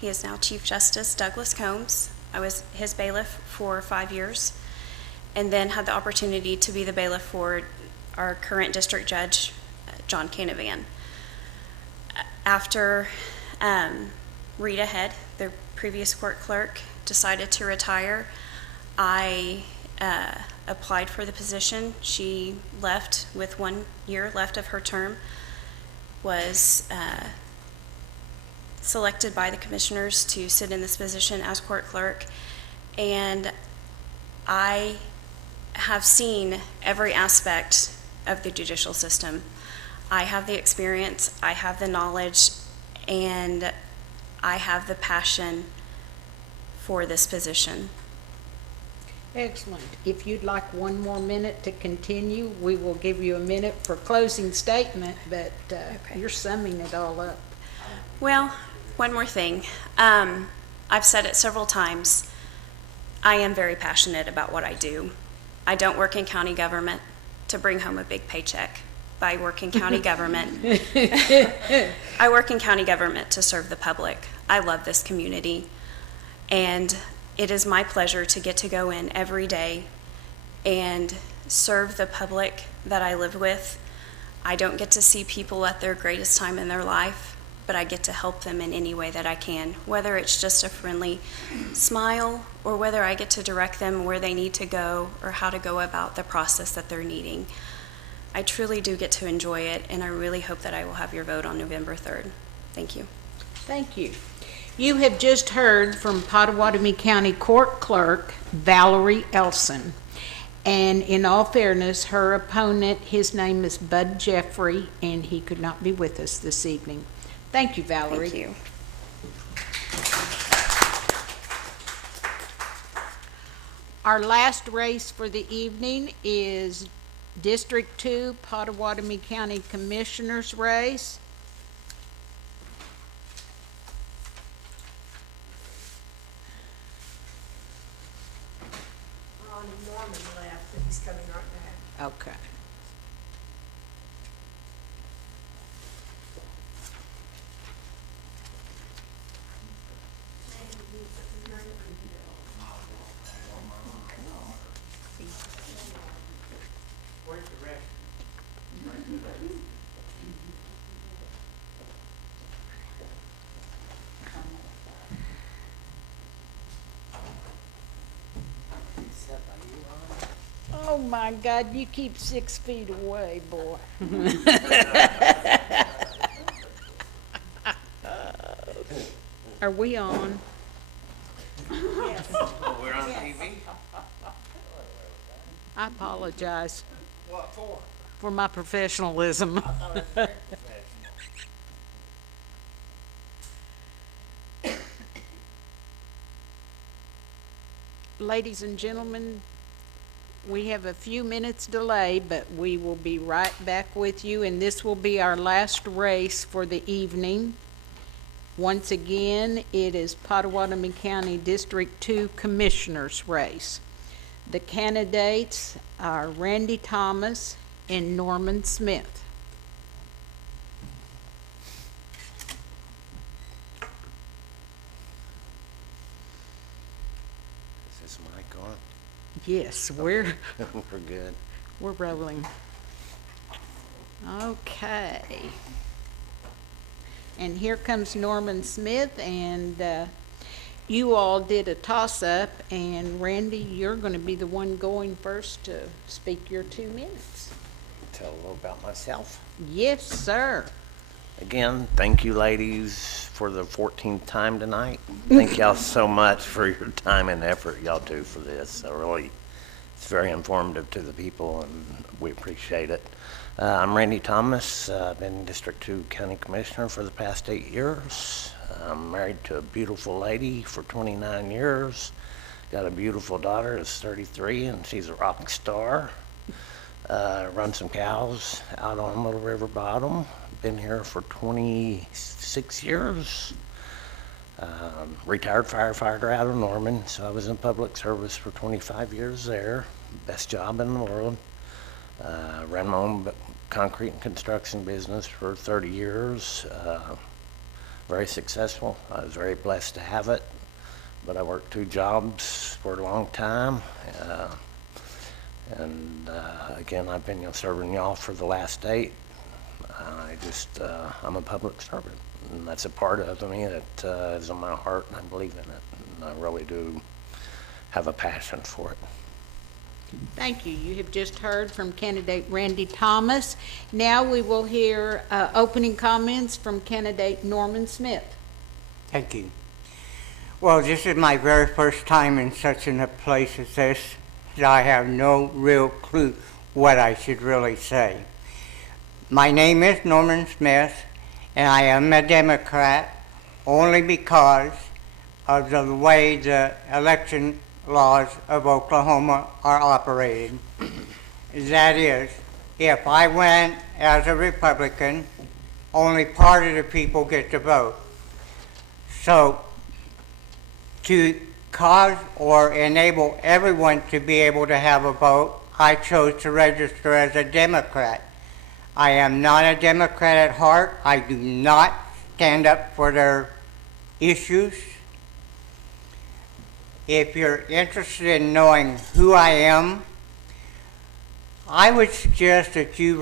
he is now Chief Justice Douglas Combs. I was his bailiff for 5 years, and then had the opportunity to be the bailiff for our current district judge, John Canavan. After Rita Head, the previous court clerk, decided to retire, I applied for the position. She left with 1 year left of her term, was selected by the commissioners to sit in this position as court clerk, and I have seen every aspect of the judicial system. I have the experience, I have the knowledge, and I have the passion for this position. Excellent. If you'd like 1 more minute to continue, we will give you a minute for closing statement, but Okay. You're summing it all up. Well, one more thing. I've said it several times. I am very passionate about what I do. I don't work in county government to bring home a big paycheck. I work in county government. I work in county government to serve the public. I love this community, and it is my pleasure to get to go in every day and serve the public that I live with. I don't get to see people at their greatest time in their life, but I get to help them in any way that I can, whether it's just a friendly smile or whether I get to direct them where they need to go or how to go about the process that they're needing. I truly do get to enjoy it, and I really hope that I will have your vote on November 3rd. Thank you. Thank you. You have just heard from Pottawattamie County Court Clerk Valerie Elson. And in all fairness, her opponent, his name is Bud Jeffrey, and he could not be with us this evening. Thank you, Valerie. Thank you. Our last race for the evening is District 2 Pottawattamie County Commissioners race. Ron and Norman left, but he's coming right back. Okay. Oh my God, you keep 6 feet away, boy. Are we on? Yes. We're on TV? I apologize What for? for my professionalism. Ladies and gentlemen, we have a few minutes delay, but we will be right back with you, and this will be our last race for the evening. Once again, it is Pottawattamie County District 2 Commissioners race. The candidates are Randy Thomas and Norman Smith. Is this mic on? Yes, we're We're good. We're rolling. Okay. And here comes Norman Smith, and you all did a toss-up, and Randy, you're going to be the one going first to speak your 2 minutes. Tell a little about myself. Yes, sir. Again, thank you ladies for the 14th time tonight. Thank y'all so much for your time and effort y'all do for this. It's very informative to the people, and we appreciate it. I'm Randy Thomas. I've been District 2 County Commissioner for the past 8 years. I'm married to a beautiful lady for 29 years. Got a beautiful daughter that's 33, and she's a rock star. Run some cows out on Little River Bottom. Been here for 26 years. Retired firefighter out of Norman, so I was in public service for 25 years there. Best job in the world. Ran my own concrete and construction business for 30 years. Very successful. I was very blessed to have it, but I worked 2 jobs for a long time. Again, I've been serving y'all for the last 8. I'm a public servant, and that's a part of me that is in my heart, and I believe in it, and I really do have a passion for it. Thank you. You have just heard from candidate Randy Thomas. Now we will hear opening comments from candidate Norman Smith. Thank you. Well, this is my very first time in such a place as this, so I have no real clue what I should really say. My name is Norman Smith, and I am a Democrat only because of the way the election laws of Oklahoma are operated. That is, if I went as a Republican, only part of the people get to vote. So to cause or enable everyone to be able to have a vote, I chose to register as a Democrat. I am not a Democrat at heart. I do not stand up for their issues. If you're interested in knowing who I am, I would suggest that you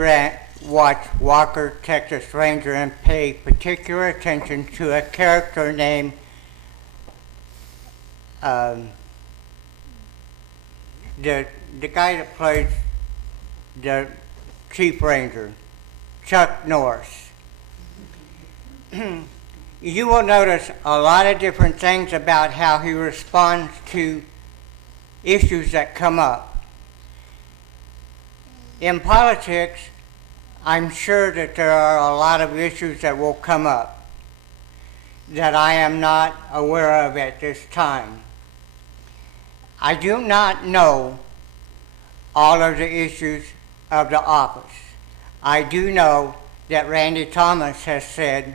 watch Walker, Texas Ranger, and pay particular attention to a character named the guy that plays the Chief Ranger, Chuck Norris. You will notice a lot of different things about how he responds to issues that come up. In politics, I'm sure that there are a lot of issues that will come up that I am not aware of at this time. I do not know all of the issues of the office. I do know that Randy Thomas has said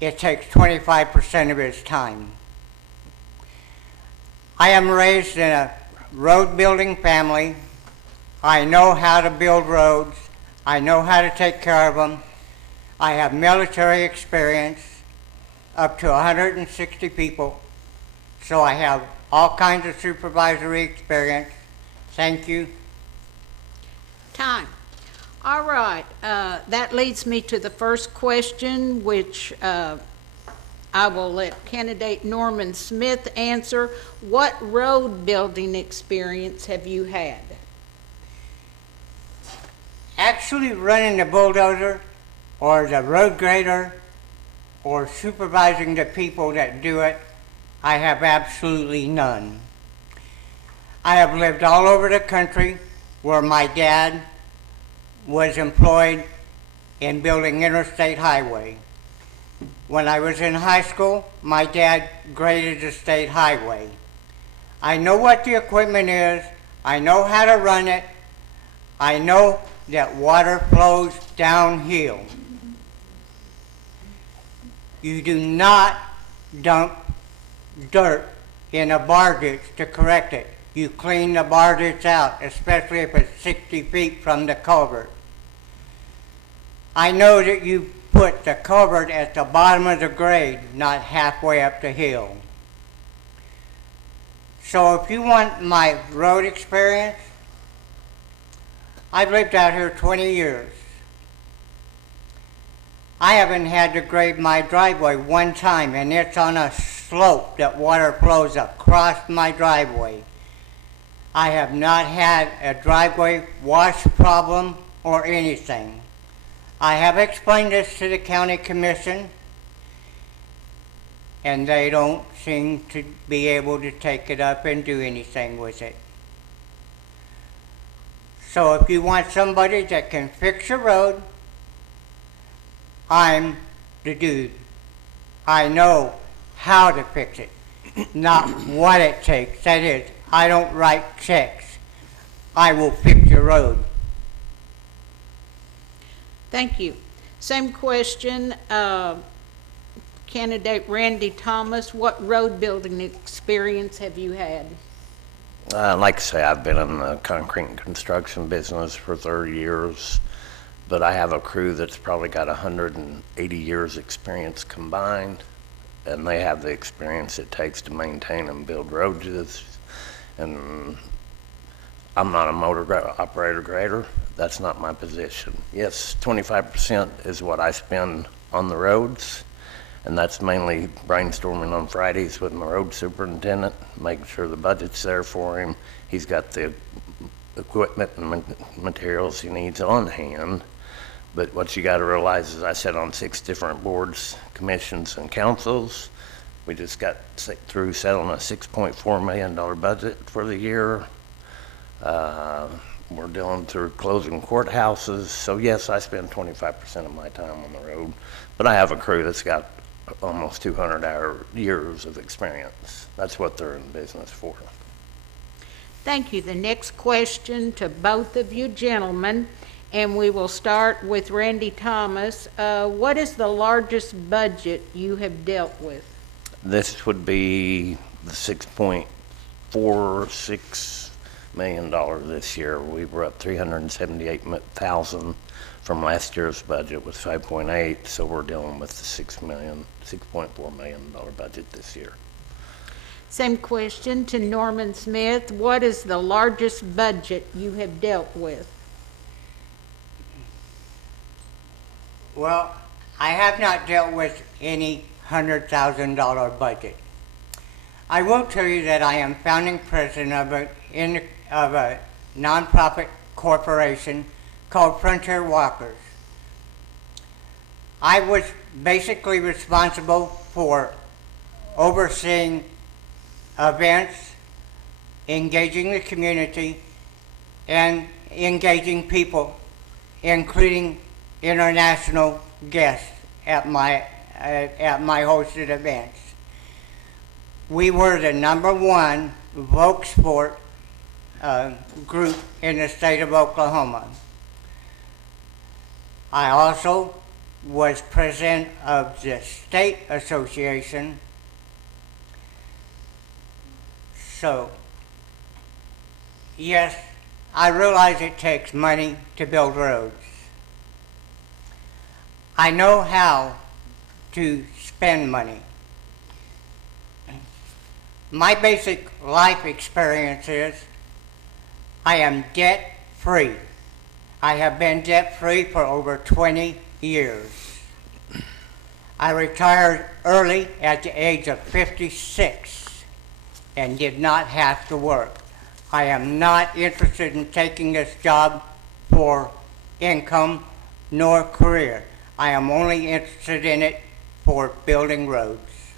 it takes 25% of his time. I am raised in a road building family. I know how to build roads. I know how to take care of them. I have military experience, up to 160 people. So I have all kinds of supervisory experience. Thank you. Time. All right, that leads me to the first question, which I will let candidate Norman Smith answer. What road building experience have you had? Actually running the bulldozer or the road grader or supervising the people that do it, I have absolutely none. I have lived all over the country where my dad was employed in building interstate highway. When I was in high school, my dad graded the state highway. I know what the equipment is. I know how to run it. I know that water flows downhill. You do not dump dirt in a bar ditch to correct it. You clean the bar ditch out, especially if it's 60 feet from the culvert. I know that you put the culvert at the bottom of the grade, not halfway up the hill. So if you want my road experience, I've lived out here 20 years. I haven't had to grade my driveway one time, and it's on a slope that water flows across my driveway. I have not had a driveway wash problem or anything. I have explained this to the county commission, and they don't seem to be able to take it up and do anything with it. So if you want somebody that can fix your road, I'm the dude. I know how to fix it, not what it takes. That is, I don't write checks. I will fix your road. Thank you. Same question, candidate Randy Thomas. What road building experience have you had? Like I say, I've been in the concrete and construction business for 30 years, but I have a crew that's probably got 180 years experience combined, and they have the experience it takes to maintain and build roads. And I'm not a motor operator grader. That's not my position. Yes, 25% is what I spend on the roads, and that's mainly brainstorming on Fridays with my road superintendent, making sure the budget's there for him. He's got the equipment and materials he needs on hand. But what you got to realize is I sit on 6 different boards, commissions, and councils. We just got through settling a $6.4 million budget for the year. We're dealing through closing courthouses. So yes, I spend 25% of my time on the road, but I have a crew that's got almost 200 years of experience. That's what they're in business for. Thank you. The next question to both of you gentlemen, and we will start with Randy Thomas. What is the largest budget you have dealt with? This would be the $6.46 million this year. We were up $378,000 from last year's budget was 5.8, so we're dealing with the $6.4 million budget this year. Same question to Norman Smith. What is the largest budget you have dealt with? Well, I have not dealt with any $100,000 budget. I will tell you that I am founding president of a nonprofit corporation called Frontier Walkers. I was basically responsible for overseeing events, engaging the community, and engaging people, including international guests at my hosted events. We were the #1 Vogue Sport group in the state of Oklahoma. I also was president of the state association. So, yes, I realize it takes money to build roads. I know how to spend money. My basic life experience is I am debt-free. I have been debt-free for over 20 years. I retired early at the age of 56 and did not have to work. I am not interested in taking this job for income nor career. I am only interested in it for building roads.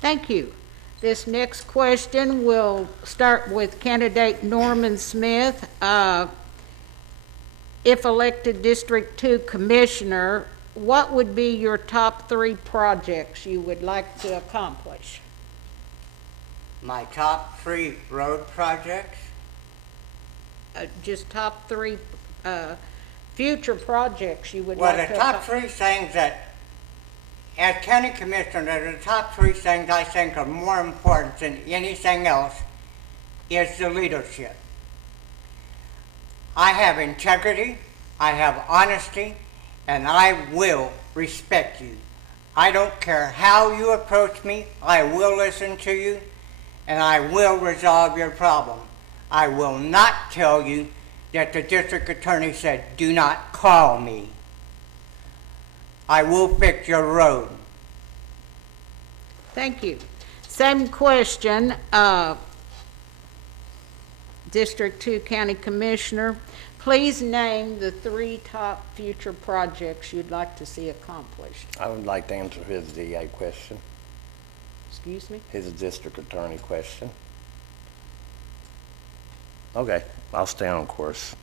Thank you. This next question will start with candidate Norman Smith. If elected District 2 Commissioner, what would be your top 3 projects you would like to accomplish? My top 3 road projects? Just top 3 future projects you would Well, like the to top 3 things that, as county commissioner, the top 3 things I think are more important than anything else is the leadership. I have integrity, I have honesty, and I will respect you. I don't care how you approach me, I will listen to you, and I will resolve your problem. I will not tell you that the district attorney said, do not call me. I will fix your road. Thank you. Same question, District 2 County Commissioner. Please name the 3 top future projects you'd like to see accomplished. I would like to answer his DA question, Excuse me? his district attorney question. Okay, I'll stay on course.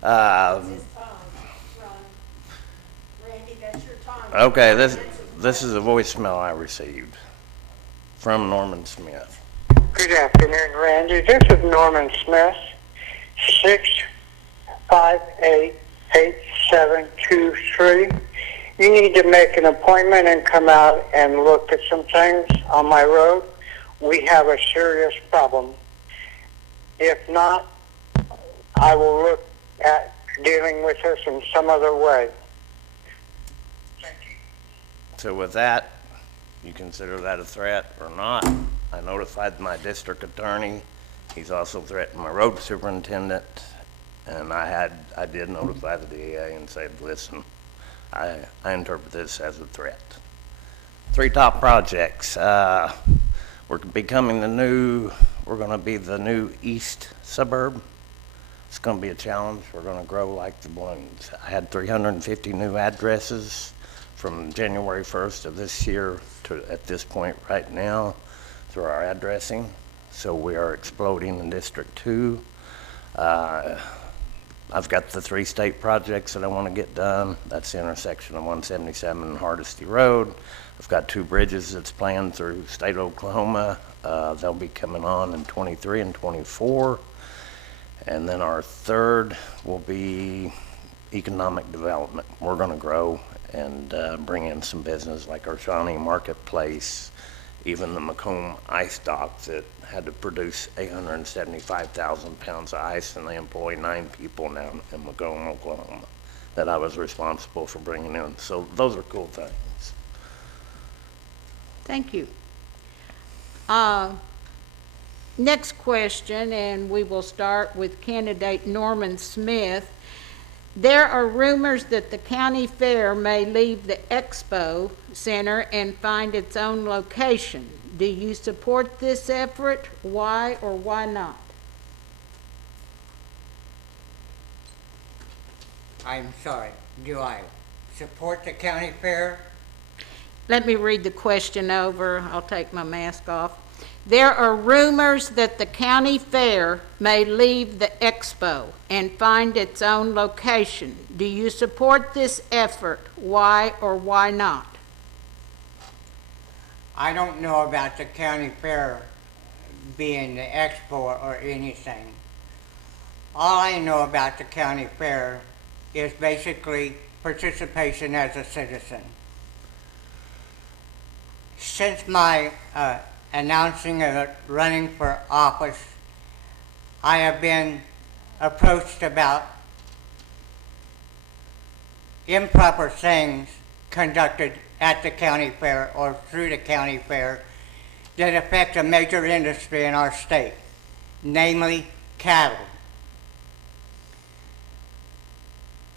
This is time, Ron. Randy, that's your time. Okay, this is a voicemail I received from Norman Smith. Good afternoon, Randy. This is Norman Smith, 658-8723. You need to make an appointment and come out and look at some things on my road. We have a serious problem. If not, I will look at dealing with this in some other way. So with that, you consider that a threat or not? I notified my district attorney. He's also threatened my road superintendent, and I did notify the DA and said, listen, I interpret this as a threat. 3 top projects. We're going to be the new east suburb. It's going to be a challenge. We're going to grow like the balloons. I had 350 new addresses from January 1st of this year to at this point right now through our addressing. So we are exploding in District 2. I've got the 3 state projects that I want to get done. That's the intersection of 177 and Hardesty Road. I've got 2 bridges that's planned through state of Oklahoma. They'll be coming on in 23 and 24. And then our 3rd will be economic development. We're going to grow and bring in some business like our Shawnee Marketplace, even the Macomb ice dock that had to produce 875,000 pounds of ice, and they employ 9 people now in Macomb, Oklahoma, that I was responsible for bringing in. So those are cool things. Thank you. Next question, and we will start with candidate Norman Smith. There are rumors that the county fair may leave the expo center and find its own location. Do you support this effort? Why or why not? I'm sorry, do I support the county fair? Let me read the question over. I'll take my mask off. There are rumors that the county fair may leave the expo and find its own location. Do you support this effort? Why or why not? I don't know about the county fair being the expo or anything. All I know about the county fair is basically participation as a citizen. Since my announcing of running for office, I have been approached about improper things conducted at the county fair or through the county fair that affect a major industry in our state, namely cattle.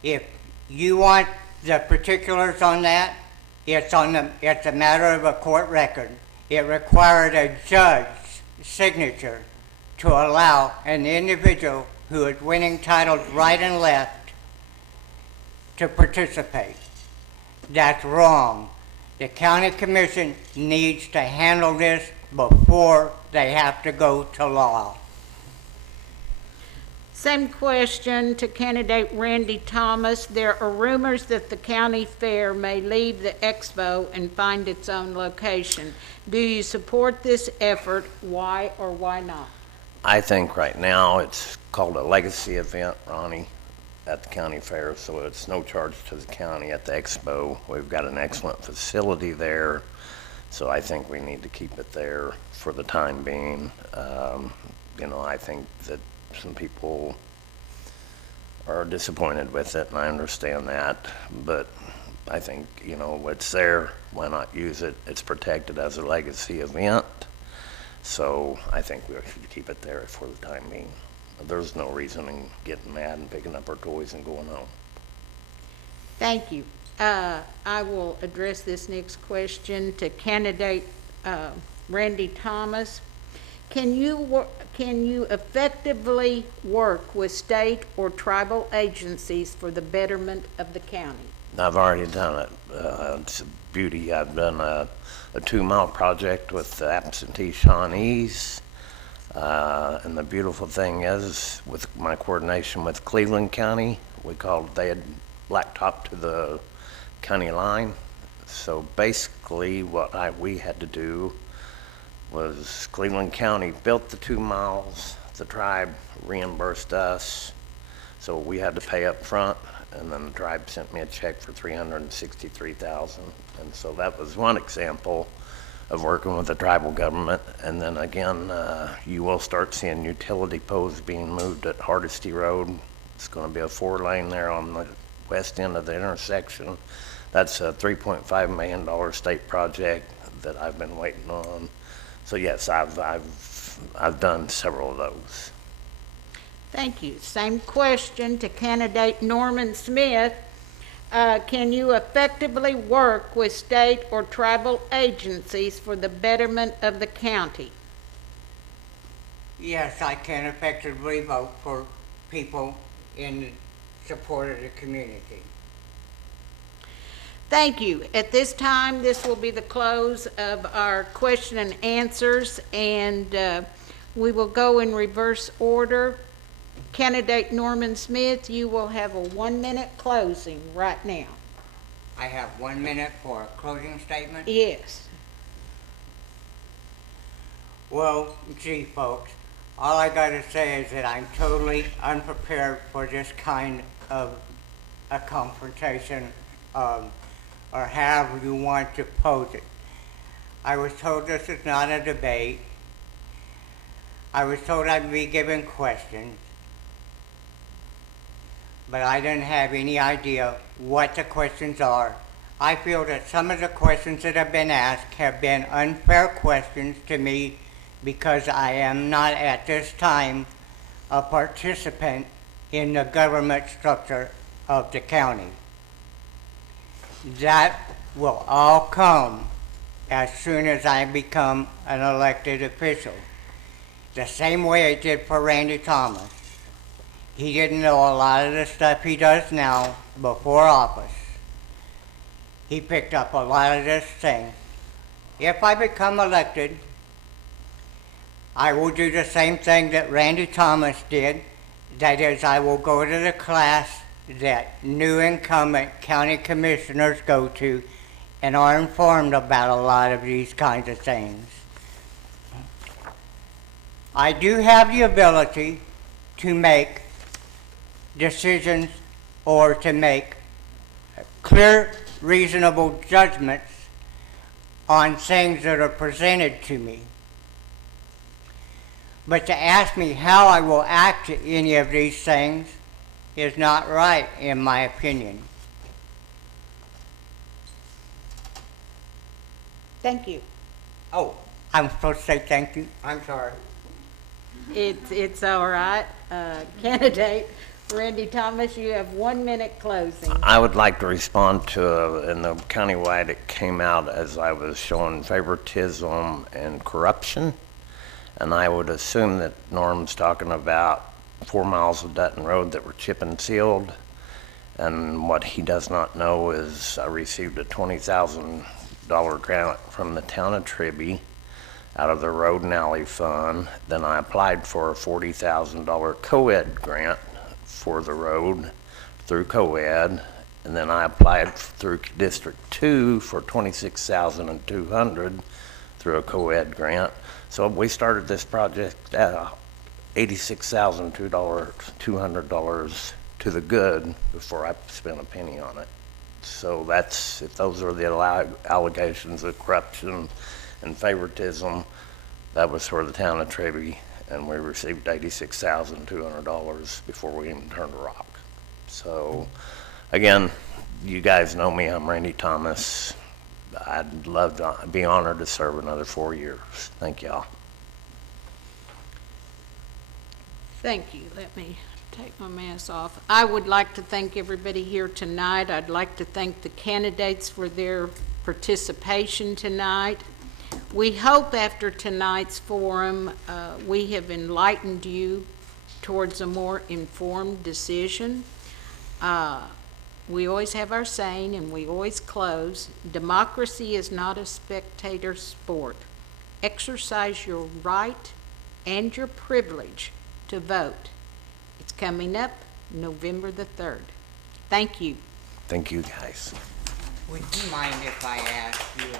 If you want the particulars on that, it's a matter of a court record. It required a judge's signature to allow an individual who is winning titles right and left to participate. That's wrong. The county commission needs to handle this before they have to go to law. Same question to candidate Randy Thomas. There are rumors that the county fair may leave the expo and find its own location. Do you support this effort? Why or why not? I think right now it's called a legacy event, Ronnie, at the county fair, so it's no charge to the county at the expo. We've got an excellent facility there, so I think we need to keep it there for the time being. I think that some people are disappointed with it, and I understand that, but I think, it's there, why not use it? It's protected as a legacy event, so I think we should keep it there for the time being. There's no reason in getting mad and picking up our toys and going home. Thank you. I will address this next question to candidate Randy Thomas. Can you effectively work with state or tribal agencies for the betterment of the county? I've already done it. It's a beauty. I've done a 2-mile project with the absentee Shawnees. And the beautiful thing is, with my coordination with Cleveland County, they had blacktop to the county line. So basically what we had to do was Cleveland County built the 2 miles, the tribe reimbursed us, so we had to pay up front, and then the tribe sent me a check for $363,000. And so that was one example of working with the tribal government. And then again, you will start seeing utility poles being moved at Hardesty Road. It's going to be a 4-lane there on the west end of the intersection. That's a $3.5 million state project that I've been waiting on. So yes, I've done several of those. Thank you. Same question to candidate Norman Smith. Can you effectively work with state or tribal agencies for the betterment of the county? Yes, I can effectively vote for people in support of the community. Thank you. At this time, this will be the close of our question and answers, and we will go in reverse order. Candidate Norman Smith, you will have a 1-minute closing right now. I have 1 minute for a closing statement? Yes. Well, gee, folks, all I got to say is that I'm totally unprepared for this kind of a confrontation, or however you want to pose it. I was told this is not a debate. I was told I'd be given questions, but I didn't have any idea what the questions are. I feel that some of the questions that have been asked have been unfair questions to me because I am not at this time a participant in the government structure of the county. That will all come as soon as I become an elected official. The same way it did for Randy Thomas. He didn't know a lot of the stuff he does now before office. He picked up a lot of this thing. If I become elected, I will do the same thing that Randy Thomas did. That is, I will go to the class that new incumbent county commissioners go to and are informed about a lot of these kinds of things. I do have the ability to make decisions or to make clear, reasonable judgments on things that are presented to me. But to ask me how I will act to any of these things is not right, in my opinion. Thank you. Oh, I'm supposed to say thank you? I'm sorry. It's all right. Candidate Randy Thomas, you have 1 minute closing. I would like to respond to, in the countywide, it came out as I was showing favoritism and corruption. And I would assume that Norm's talking about 4 miles of Dutton Road that were chip and sealed. And what he does not know is I received a $20,000 grant from the town of Tribby out of the Road and Alley Fund. Then I applied for a $40,000 co-ed grant for the road through co-ed. And then I applied through District 2 for $26,200 through a co-ed grant. So we started this project at $86,200 to the good before I spent a penny on it. So that's, if those are the allegations of corruption and favoritism, that was for the town of Tribby, and we received $86,200 before we even turned a rock. So again, you guys know me, I'm Randy Thomas. I'd love to be honored to serve another 4 years. Thank y'all. Thank you. Let me take my mask off. I would like to thank everybody here tonight. I'd like to thank the candidates for their participation tonight. We hope after tonight's forum, we have enlightened you towards a more informed decision. We always have our saying, and we always close, democracy is not a spectator sport. Exercise your right and your privilege to vote. It's coming up November the 3rd. Thank you. Thank you, guys. Would you mind if I asked you if I